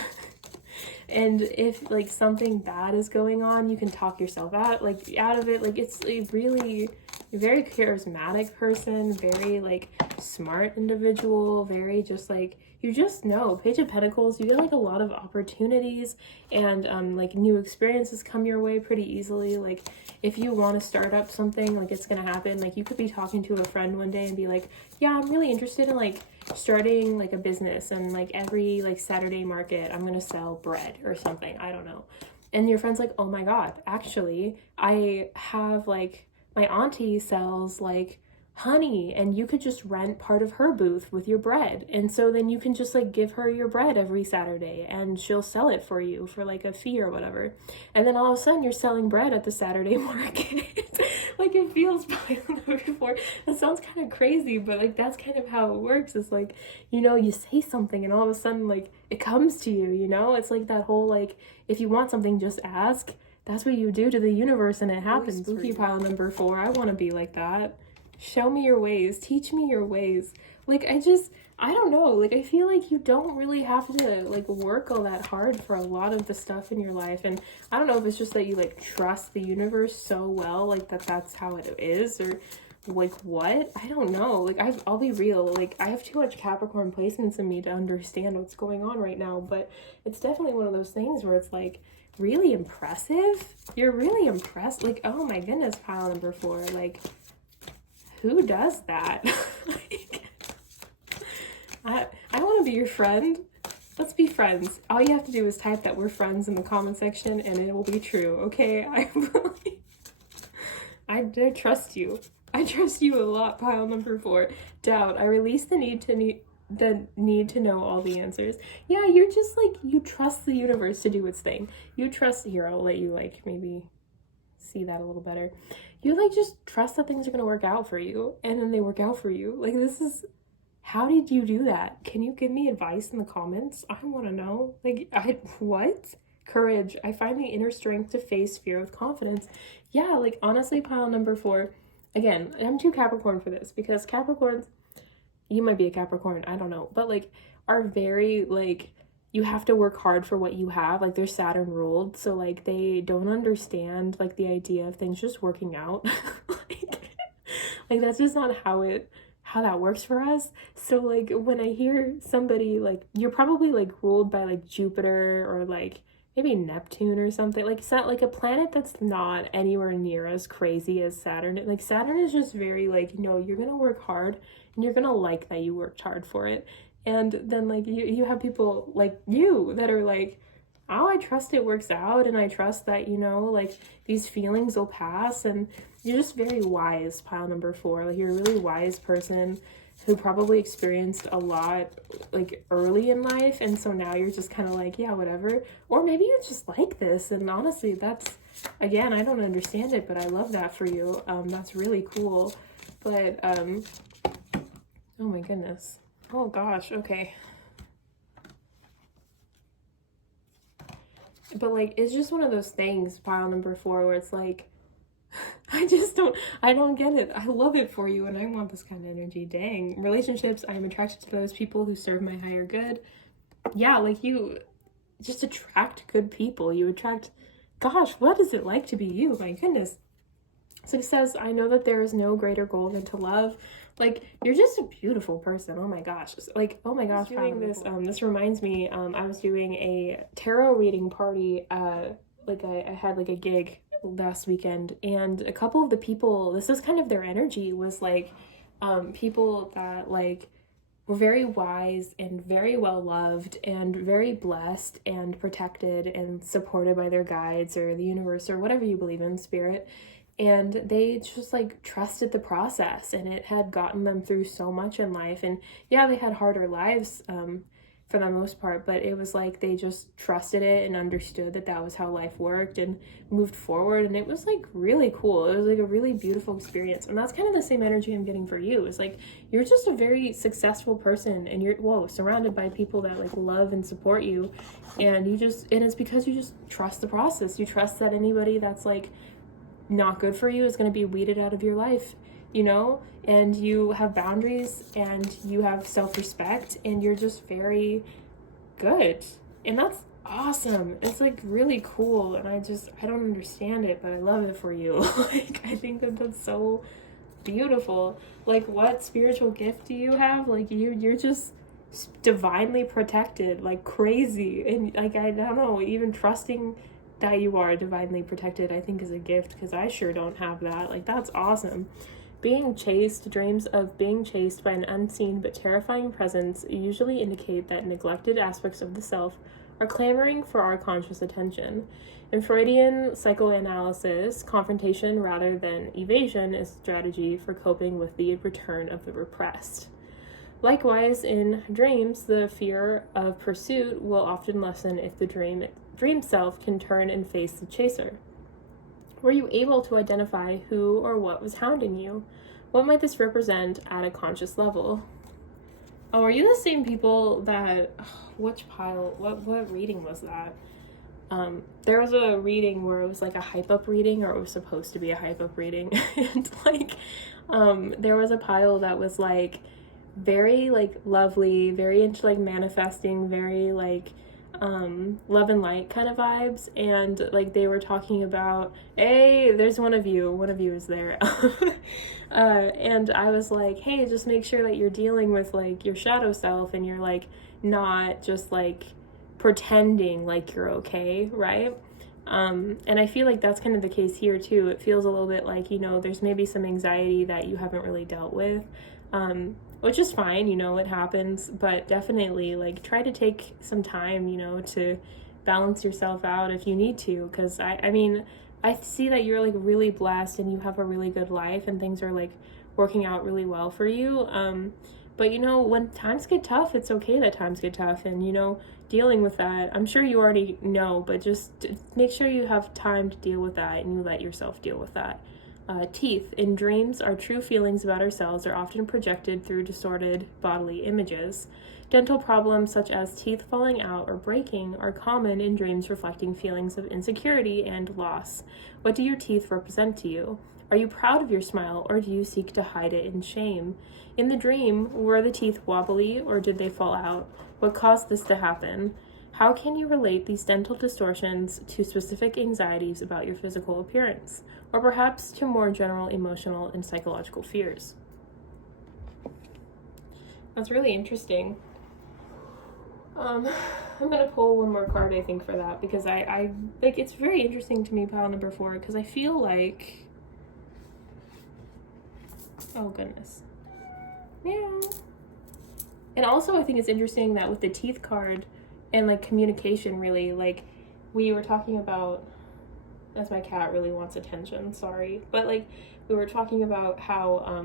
And if like something bad is going on, you can talk yourself out of it. Like, it's a really very charismatic person, very like smart individual, very just like, you just know. Page of Pentacles, you get like a lot of opportunities, and like new experiences come your way pretty easily. Like, if you want to start up something, like it's gonna happen. Like, you could be talking to a friend one day and be like, yeah, I'm really interested in like starting like a business, and like every like Saturday market I'm gonna sell bread or something, I don't know. And your friend's like, oh my god, actually I have like, my auntie sells like honey, and you could just rent part of her booth with your bread, and so then you can just like give her your bread every Saturday, and she'll sell it for you for like a fee or whatever. And then all of a sudden you're selling bread at the Saturday market. Like, it feels before. That sounds kind of crazy, but like that's kind of how it works. It's like, you know, you say something and all of a sudden like it comes to you, you know? It's like that whole like, if you want something, just ask. That's what you do to the universe, and it happens. Spooky pile number 4. I want to be like that. Show me your ways. Teach me your ways. Like, I don't know. Like, I feel like you don't really have to like work all that hard for a lot of the stuff in your life. And I don't know if it's just that you like trust the universe so well, like that's how it is, or like what? I don't know. Like, I'll be real. Like, I have too much Capricorn placements in me to understand what's going on right now. But it's definitely one of those things where it's like, really impressive. You're really impressed. Like, oh my goodness, pile number 4. Like, who does that? Like, I want to be your friend. Let's be friends. All you have to do is type that we're friends in the comment section, and it will be true. Okay, I trust you. I trust you a lot. Pile number 4. Doubt. I release the need to know all the answers. Yeah, you're just like, you trust the universe to do its thing. You trust, here, I'll let you like maybe see that a little better. You like just trust that things are gonna work out for you, and then they work out for you. Like, this is, how did you do that? Can you give me advice in the comments? I want to know. Like, what? Courage. I find the inner strength to face fear with confidence. Yeah, like, honestly, pile number 4. Again, I'm too Capricorn for this, because Capricorns, you might be a Capricorn, I don't know, but like, are very like, you have to work hard for what you have. Like, they're Saturn ruled, so like they don't understand like the idea of things just working out. Like that's just not how that works for us. So like when I hear somebody like, you're probably like ruled by like Jupiter or like maybe Neptune or something, like it's not like a planet that's not anywhere near as crazy as Saturn. Like Saturn is just very like, no, you're gonna work hard and you're gonna like that you worked hard for it. And then like you have people like you that are like, oh, I trust it works out, and I trust that, you know, like these feelings will pass. And you're just very wise, pile number 4. Like you're a really wise person who probably experienced a lot like early in life, and so now you're just kind of like, yeah, whatever. Or maybe you're just like this, and honestly, that's, again, I don't understand it, but I love that for you. That's really cool. But oh my goodness, oh gosh, okay. But like it's just one of those things, pile number 4, where it's like, I don't get it. I love it for you, and I want this kind of energy. Dang. Relationships, I'm attracted to those people who serve my higher good. Yeah, like you just attract good people. You attract, gosh, what is it like to be you? My goodness. So he says, I know that there is no greater goal than to love. Like, you're just a beautiful person. Oh my gosh. Like, oh my gosh, doing this, this reminds me, I was doing a tarot reading party, like I had like a gig last weekend, and a couple of the people, this is kind of their energy, was like people that like were very wise and very well loved and very blessed and protected and supported by their guides or the universe or whatever you believe in, spirit. And they just like trusted the process, and it had gotten them through so much in life. And yeah, they had harder lives for the most part, but it was like they just trusted it and understood that that was how life worked and moved forward. And it was like really cool. It was like a really beautiful experience. And that's kind of the same energy I'm getting for you. It's like you're just a very successful person, and you're surrounded by people that like love and support you. And it's because you just trust the process. You trust that anybody that's like not good for you is going to be weeded out of your life, you know, and you have boundaries and you have self-respect, and you're just very good, and that's awesome. It's like really cool, and I don't understand it, but I love it for you. Like I think that that's so beautiful. Like, what spiritual gift do you have? Like you're just divinely protected like crazy, and like I don't know, even trusting that you are divinely protected, I think is a gift, because I sure don't have that. Like that's awesome. Being chased, dreams of being chased by an unseen but terrifying presence usually indicate that neglected aspects of the self are clamoring for our conscious attention. In Freudian psychoanalysis, confrontation rather than evasion is a strategy for coping with the return of the repressed. Likewise, in dreams, the fear of pursuit will often lessen if the dream self can turn and face the chaser. Were you able to identify who or what was hounding you? What might this represent at a conscious level? Oh, are you the same people that, which pile, what reading was that? There was a reading where it was like a hype up reading, or it was supposed to be a hype up reading. And like, there was a pile that was like very like lovely, very into like manifesting, very like love and light kind of vibes, and like they were talking about, hey, there's one of you is there. And I was like, hey, just make sure that you're dealing with like your shadow self, and you're like not just like pretending like you're okay, right? And I feel like that's kind of the case here too. It feels a little bit like, you know, there's maybe some anxiety that you haven't really dealt with, which is fine, you know, it happens, but definitely like try to take some time, you know, to balance yourself out if you need to, because I mean, I see that you're like really blessed and you have a really good life and things are like working out really well for you. But you know, when times get tough, it's okay that times get tough, and you know, dealing with that, I'm sure you already know, but just make sure you have time to deal with that and you let yourself deal with that. Teeth. In dreams, our true feelings about ourselves are often projected through distorted bodily images. Dental problems such as teeth falling out or breaking are common in dreams, reflecting feelings of insecurity and loss. What do your teeth represent to you? Are you proud of your smile, or do you seek to hide it in shame? In the dream, were the teeth wobbly or did they fall out? What caused this to happen? How can you relate these dental distortions to specific anxieties about your physical appearance, or perhaps to more general emotional and psychological fears? That's really interesting. I'm gonna pull one more card, I think, for that, because I like, it's very interesting to me, pile number 4, because I feel like, oh goodness, meow. And also I think it's interesting that with the teeth card and like communication, really, like we were talking about, as my cat really wants attention, sorry, but like we were talking about how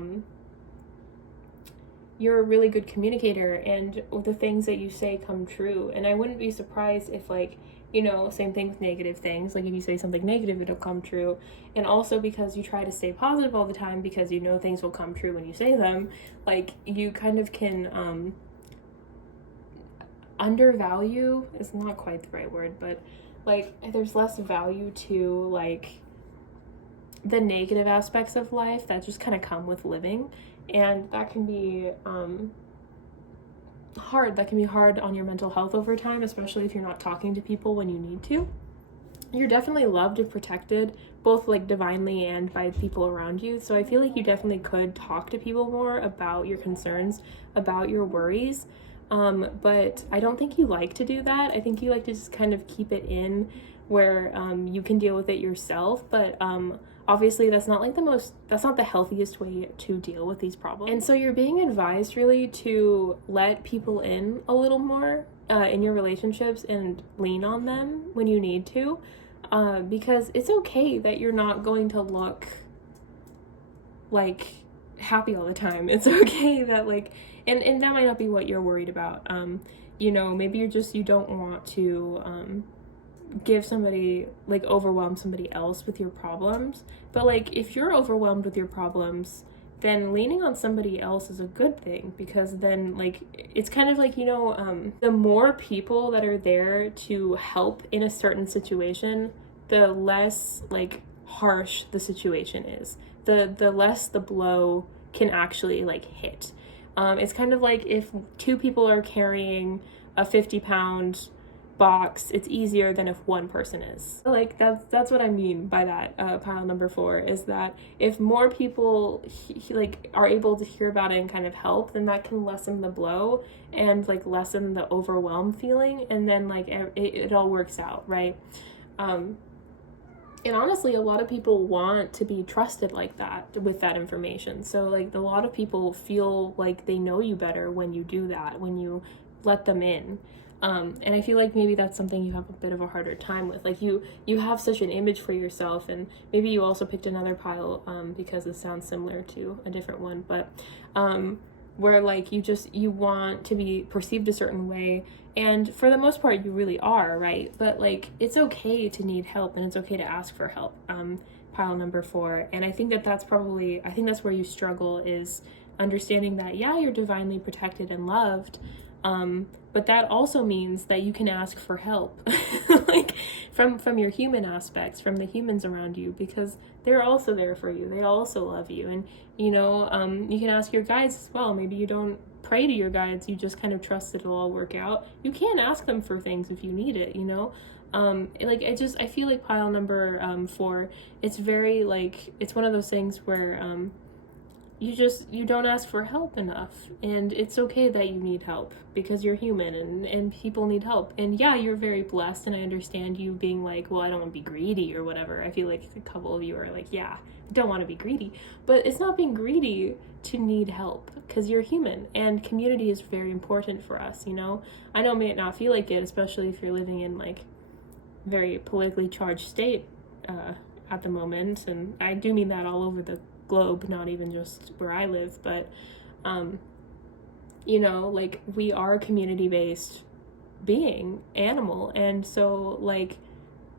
you're a really good communicator and the things that you say come true. And I wouldn't be surprised if, like, you know, same thing with negative things, like if you say something negative, it'll come true. And also because you try to stay positive all the time because you know things will come true when you say them, like you kind of can undervalue is not quite the right word, but like there's less value to like the negative aspects of life that just kind of come with living. And that can be hard. That can be hard on your mental health over time, especially if you're not talking to people when you need to. You're definitely loved and protected, both like divinely and by people around you. So I feel like you definitely could talk to people more about your concerns, about your worries. But I don't think you like to do that. I think you like to just kind of keep it in where you can deal with it yourself. But obviously that's not the healthiest way to deal with these problems. And so you're being advised really to let people in a little more in your relationships and lean on them when you need to, because it's okay that you're not going to look like happy all the time. It's okay that like, and that might not be what you're worried about. You know, maybe you don't want to give somebody, like overwhelm somebody else with your problems. But like if you're overwhelmed with your problems, then leaning on somebody else is a good thing, because then like it's kind of like, you know, the more people that are there to help in a certain situation, the less like harsh the situation is, the less the blow can actually like hit. It's kind of like if 2 people are carrying a 50-pound box, it's easier than if one person is. Like that's what I mean by that, pile number 4, is that if more people like are able to hear about it and kind of help, then that can lessen the blow and like lessen the overwhelm feeling, and then like it all works out, right? And honestly, a lot of people want to be trusted like that with that information. So like a lot of people feel like they know you better when you do that, when you let them in. And I feel like maybe that's something you have a bit of a harder time with. Like you have such an image for yourself, and maybe you also picked another pile because it sounds similar to a different one, but where like you want to be perceived a certain way, and for the most part you really are, right? But like it's okay to need help, and it's okay to ask for help, pile number 4. And I think that's where you struggle, is understanding that yeah, you're divinely protected and loved, but that also means that you can ask for help like from your human aspects, from the humans around you, because they're also there for you. They also love you. And you know, you can ask your guides as well. Maybe you don't pray to your guides, you just kind of trust it'll all work out. You can ask them for things if you need it, you know. I feel like pile number 4, it's very like, it's one of those things where you don't ask for help enough, and it's okay that you need help, because you're human and people need help. And yeah, you're very blessed, and I understand you being like, well, I don't want to be greedy or whatever. I feel like a couple of you are like, yeah, I don't want to be greedy, but it's not being greedy to need help, because you're human, and community is very important for us, you know. I know it may not feel like it, especially if you're living in like very politically charged state at the moment, and I do mean that all over the globe, not even just where I live, but you know, like we are a community-based animal, and so like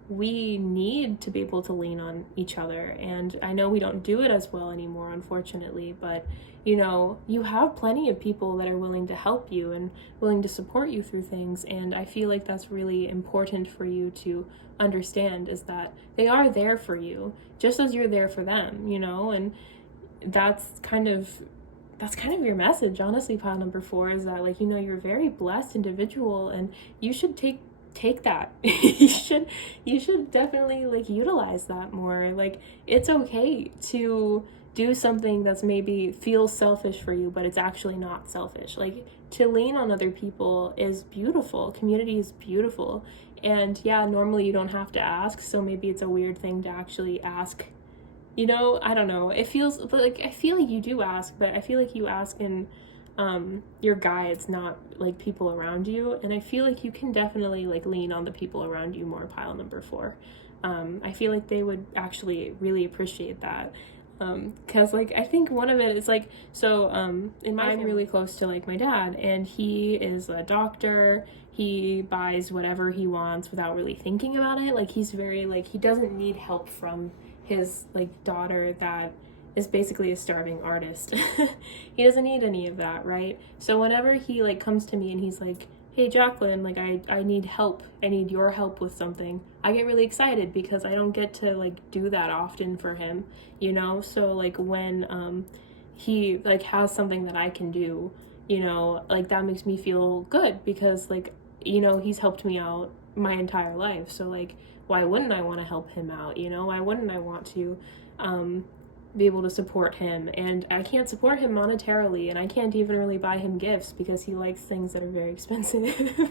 we need to be able to lean on each other. And I know we don't do it as well anymore, unfortunately, but you know, you have plenty of people that are willing to help you and willing to support you through things, and I feel like that's really important for you to understand, is that they are there for you just as you're there for them, you know. And that's kind of your message, honestly, pile number 4, is that like, you know, you're a very blessed individual, and you should take take that. You should definitely like utilize that more. Like, it's okay to do something that's maybe feels selfish for you, but it's actually not selfish. Like, to lean on other people is beautiful. Community is beautiful. And yeah, normally you don't have to ask, so maybe it's a weird thing to actually ask. You know, I don't know. It feels like, I feel like you do ask, but I feel like you ask in your guides, not like people around you. And I feel like you can definitely like lean on the people around you more, pile number 4. I feel like they would actually really appreciate that. Cause like, I think one of it is like, so, in my I'm really close to like my dad, and he is a doctor. He buys whatever he wants without really thinking about it. Like, he's very like, he doesn't need help from his like daughter that is basically a starving artist. He doesn't need any of that, right? So whenever he like comes to me and he's like, hey Jacqueline, like I need help, I need your help with something, I get really excited because I don't get to like do that often for him, you know? So like when he like has something that I can do, you know, like that makes me feel good because like, you know, he's helped me out my entire life. So like, why wouldn't I want to help him out, you know? Why wouldn't I want to be able to support him? And I can't support him monetarily, and I can't even really buy him gifts because he likes things that are very expensive.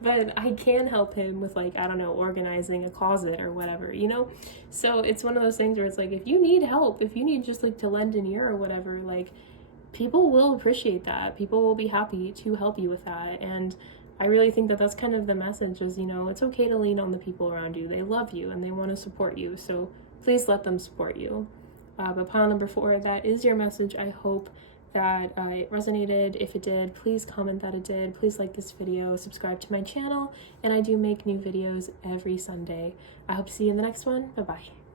But I can help him with like, I don't know, organizing a closet or whatever, you know? So it's one of those things where it's like, if you need help, if you need just like to lend an ear or whatever, like people will appreciate that. People will be happy to help you with that. And I really think that that's kind of the message is, you know, it's okay to lean on the people around you. They love you and they want to support you. So please let them support you. But pile number 4, that is your message. I hope that it resonated. If it did, please comment that it did. Please like this video, subscribe to my channel, and I do make new videos every Sunday. I hope to see you in the next one. Bye-bye.